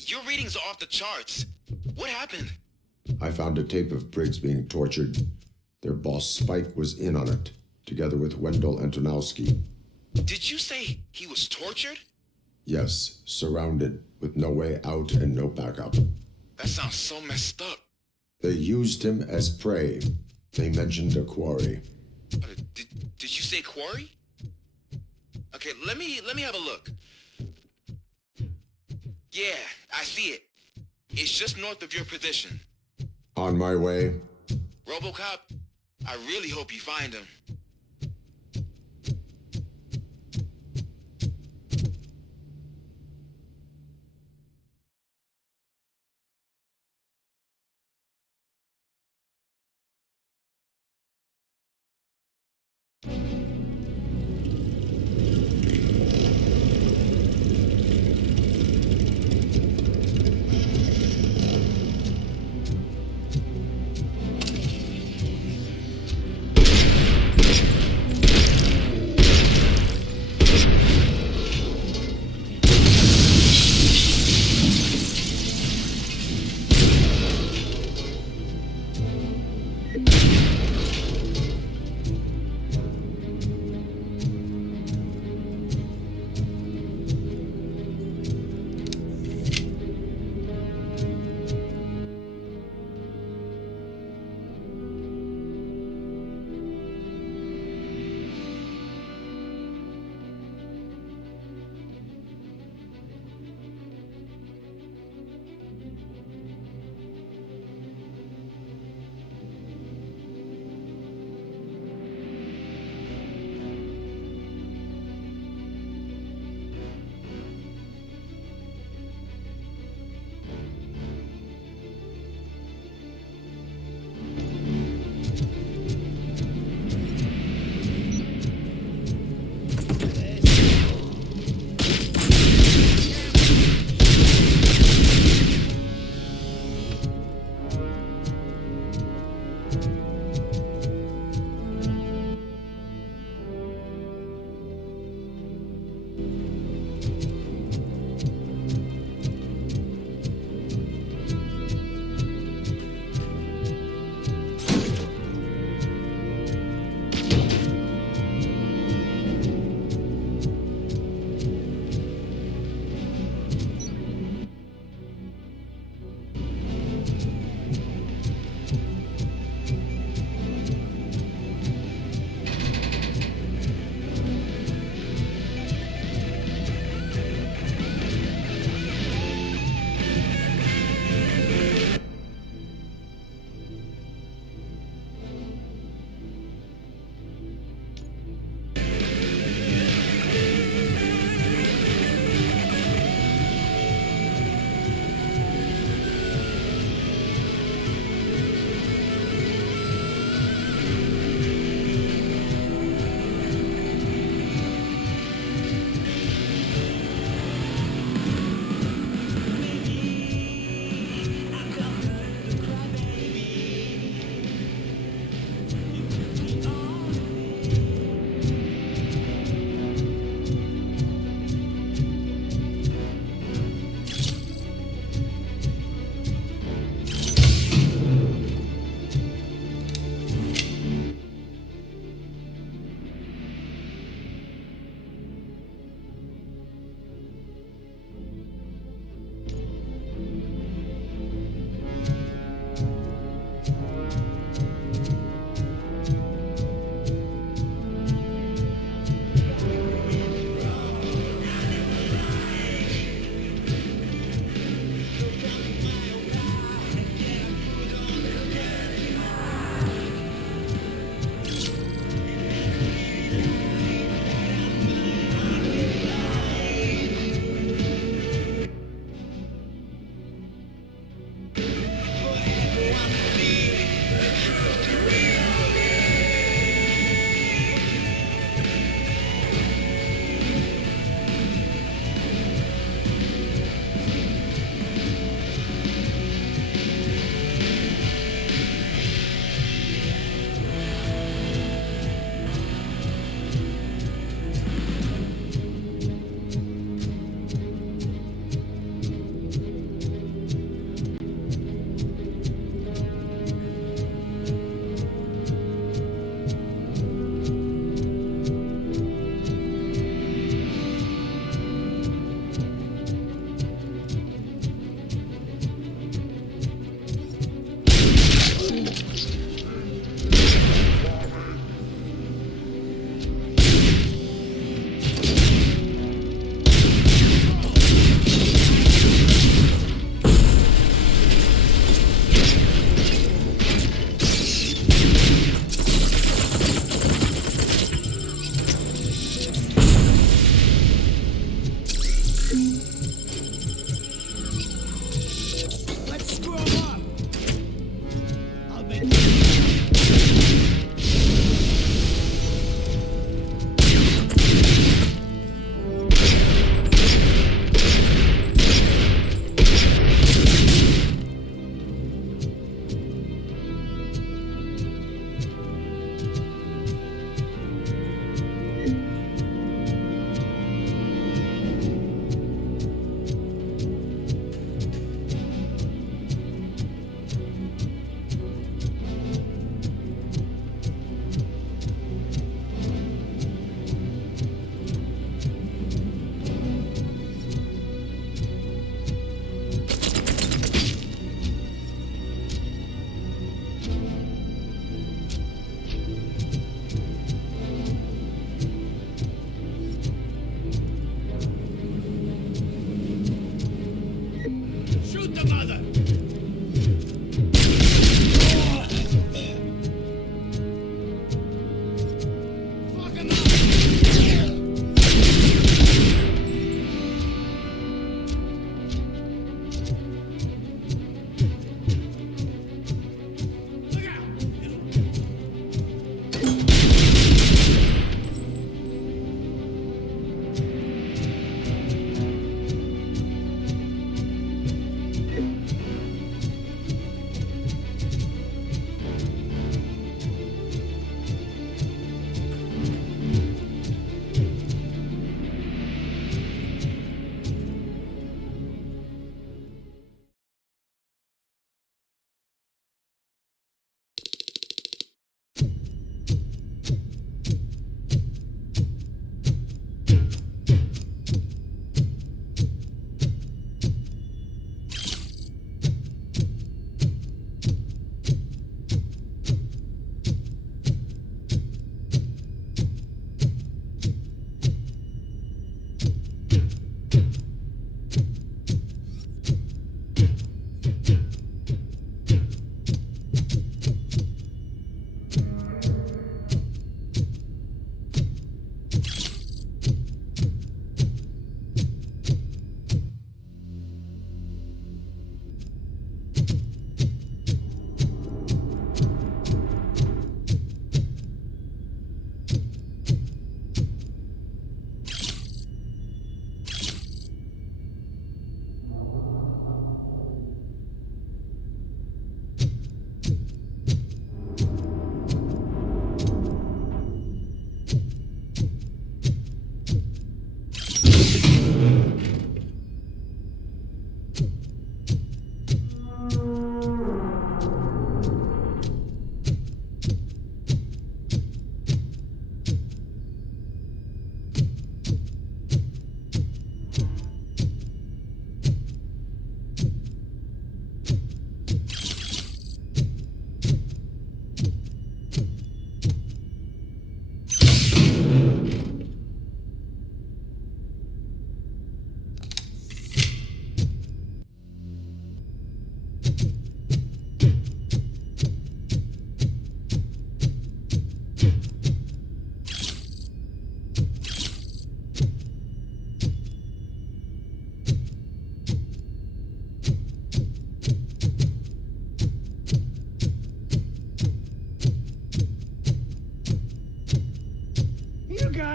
Your readings are off the charts. What happened? I found a tape of Briggs being tortured. Their boss Spike was in on it, together with Wendell Antonowski. Did you say he was tortured? Yes, surrounded, with no way out and no backup. That sounds so messed up. They used him as prey. They mentioned a quarry. Did you say quarry? Okay, let me have a look. Yeah, I see it. It's just north of your position. On my way. RoboCop, I really hope you find him.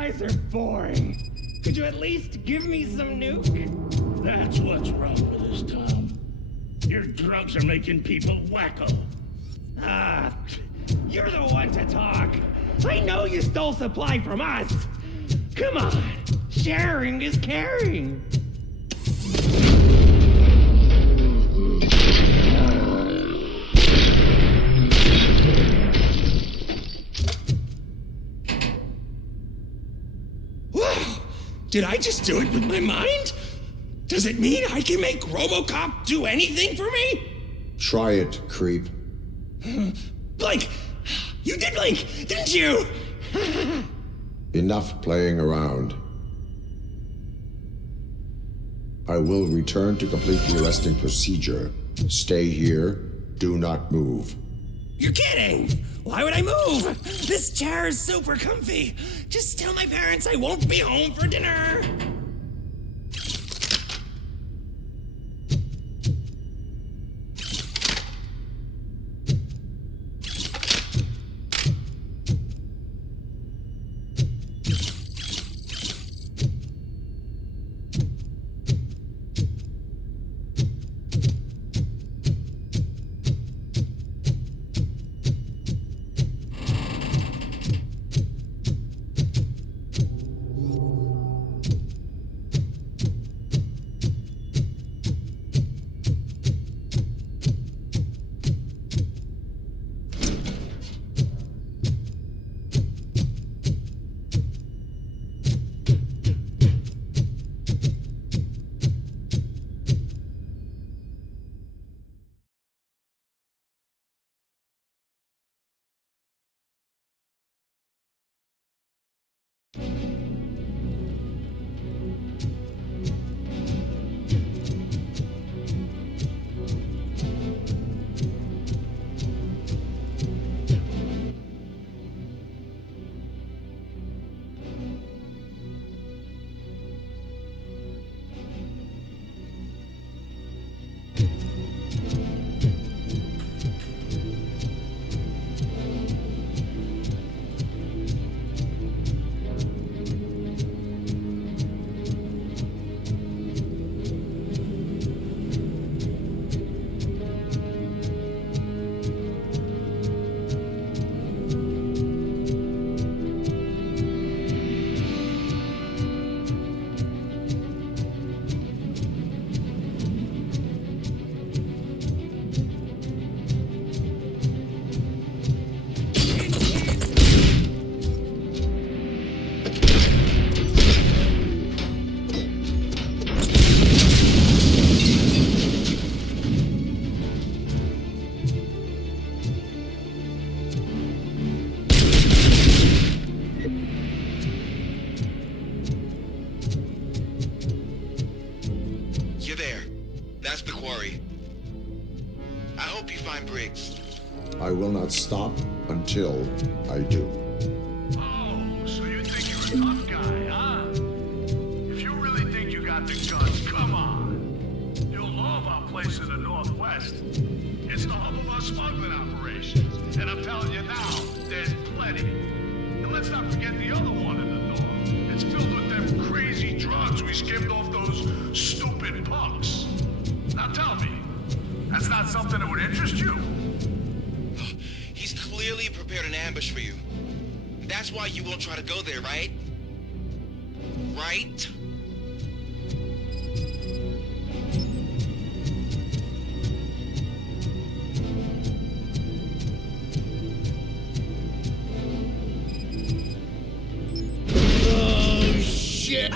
guys are boring. Could you at least give me some nuke? That's what's wrong with us, Tom. Your drugs are making people wacko. Ah, you're the one to talk. I know you stole supply from us. Come on, sharing is caring. Whoa! Did I just do it with my mind? Does it mean I can make RoboCop do anything for me? Try it, creep. Blink! You did blink, didn't you? Enough playing around. I will return to complete the arresting procedure. Stay here. Do not move. You're kidding! Why would I move? This chair is super comfy. Just tell my parents I won't be home for dinner. That's the quarry. I hope you find Briggs. I will not stop until I do. Oh, so you think you're a tough guy, huh? If you really think you got the guns, come on. You'll love our place in the Northwest. It's the hub of our smuggling operations. And I'm telling you now, there's plenty. And let's not forget the other one in the north. It's filled with them crazy drugs we skimmed off those stupid punks. Now tell me, that's not something that would interest you? He's clearly prepared an ambush for you. That's why you won't try to go there, right? Right? Oh, shit!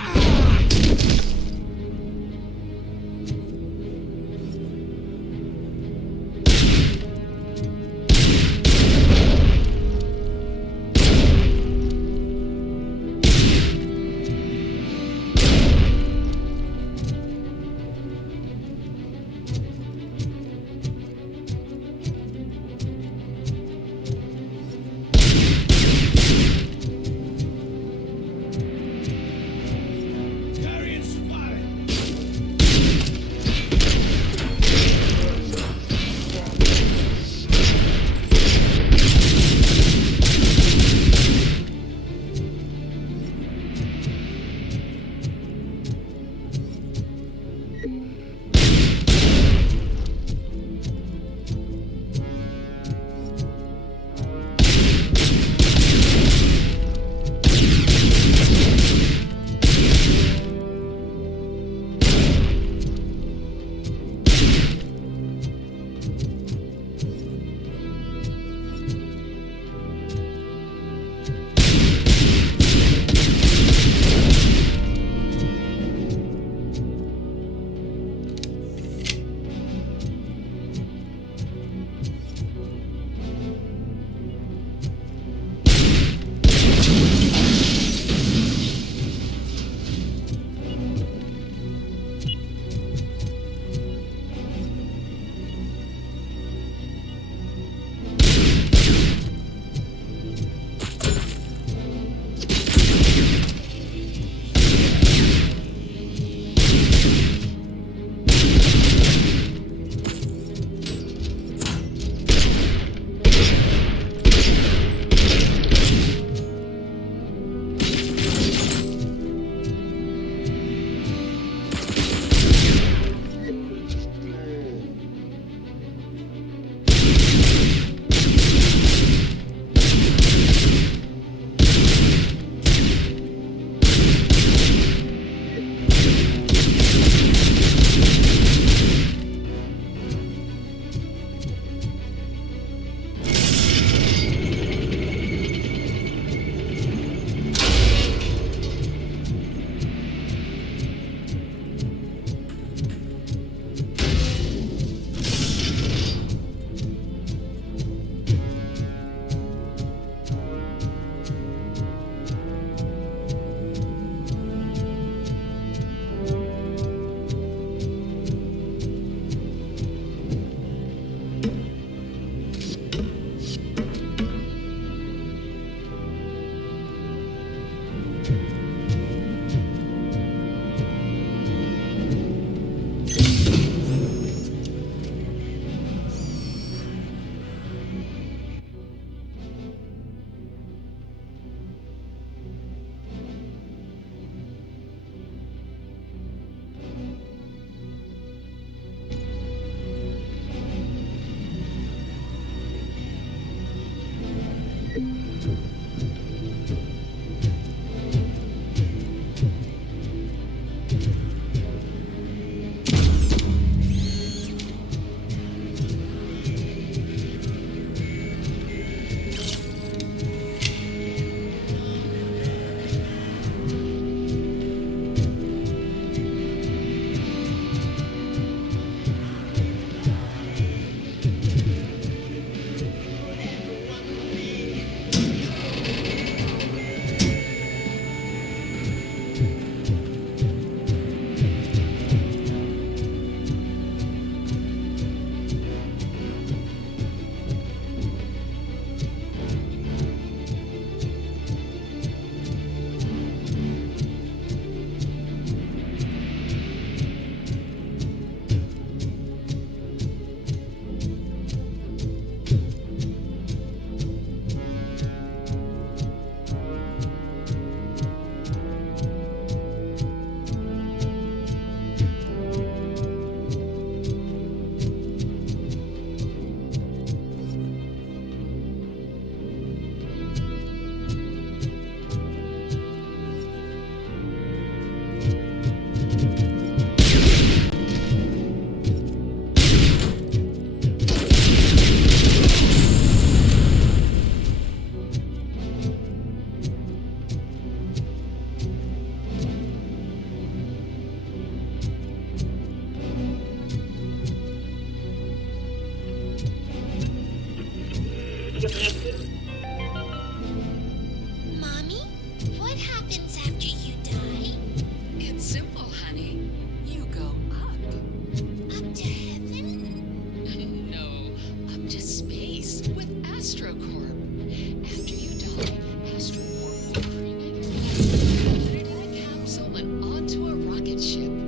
ship.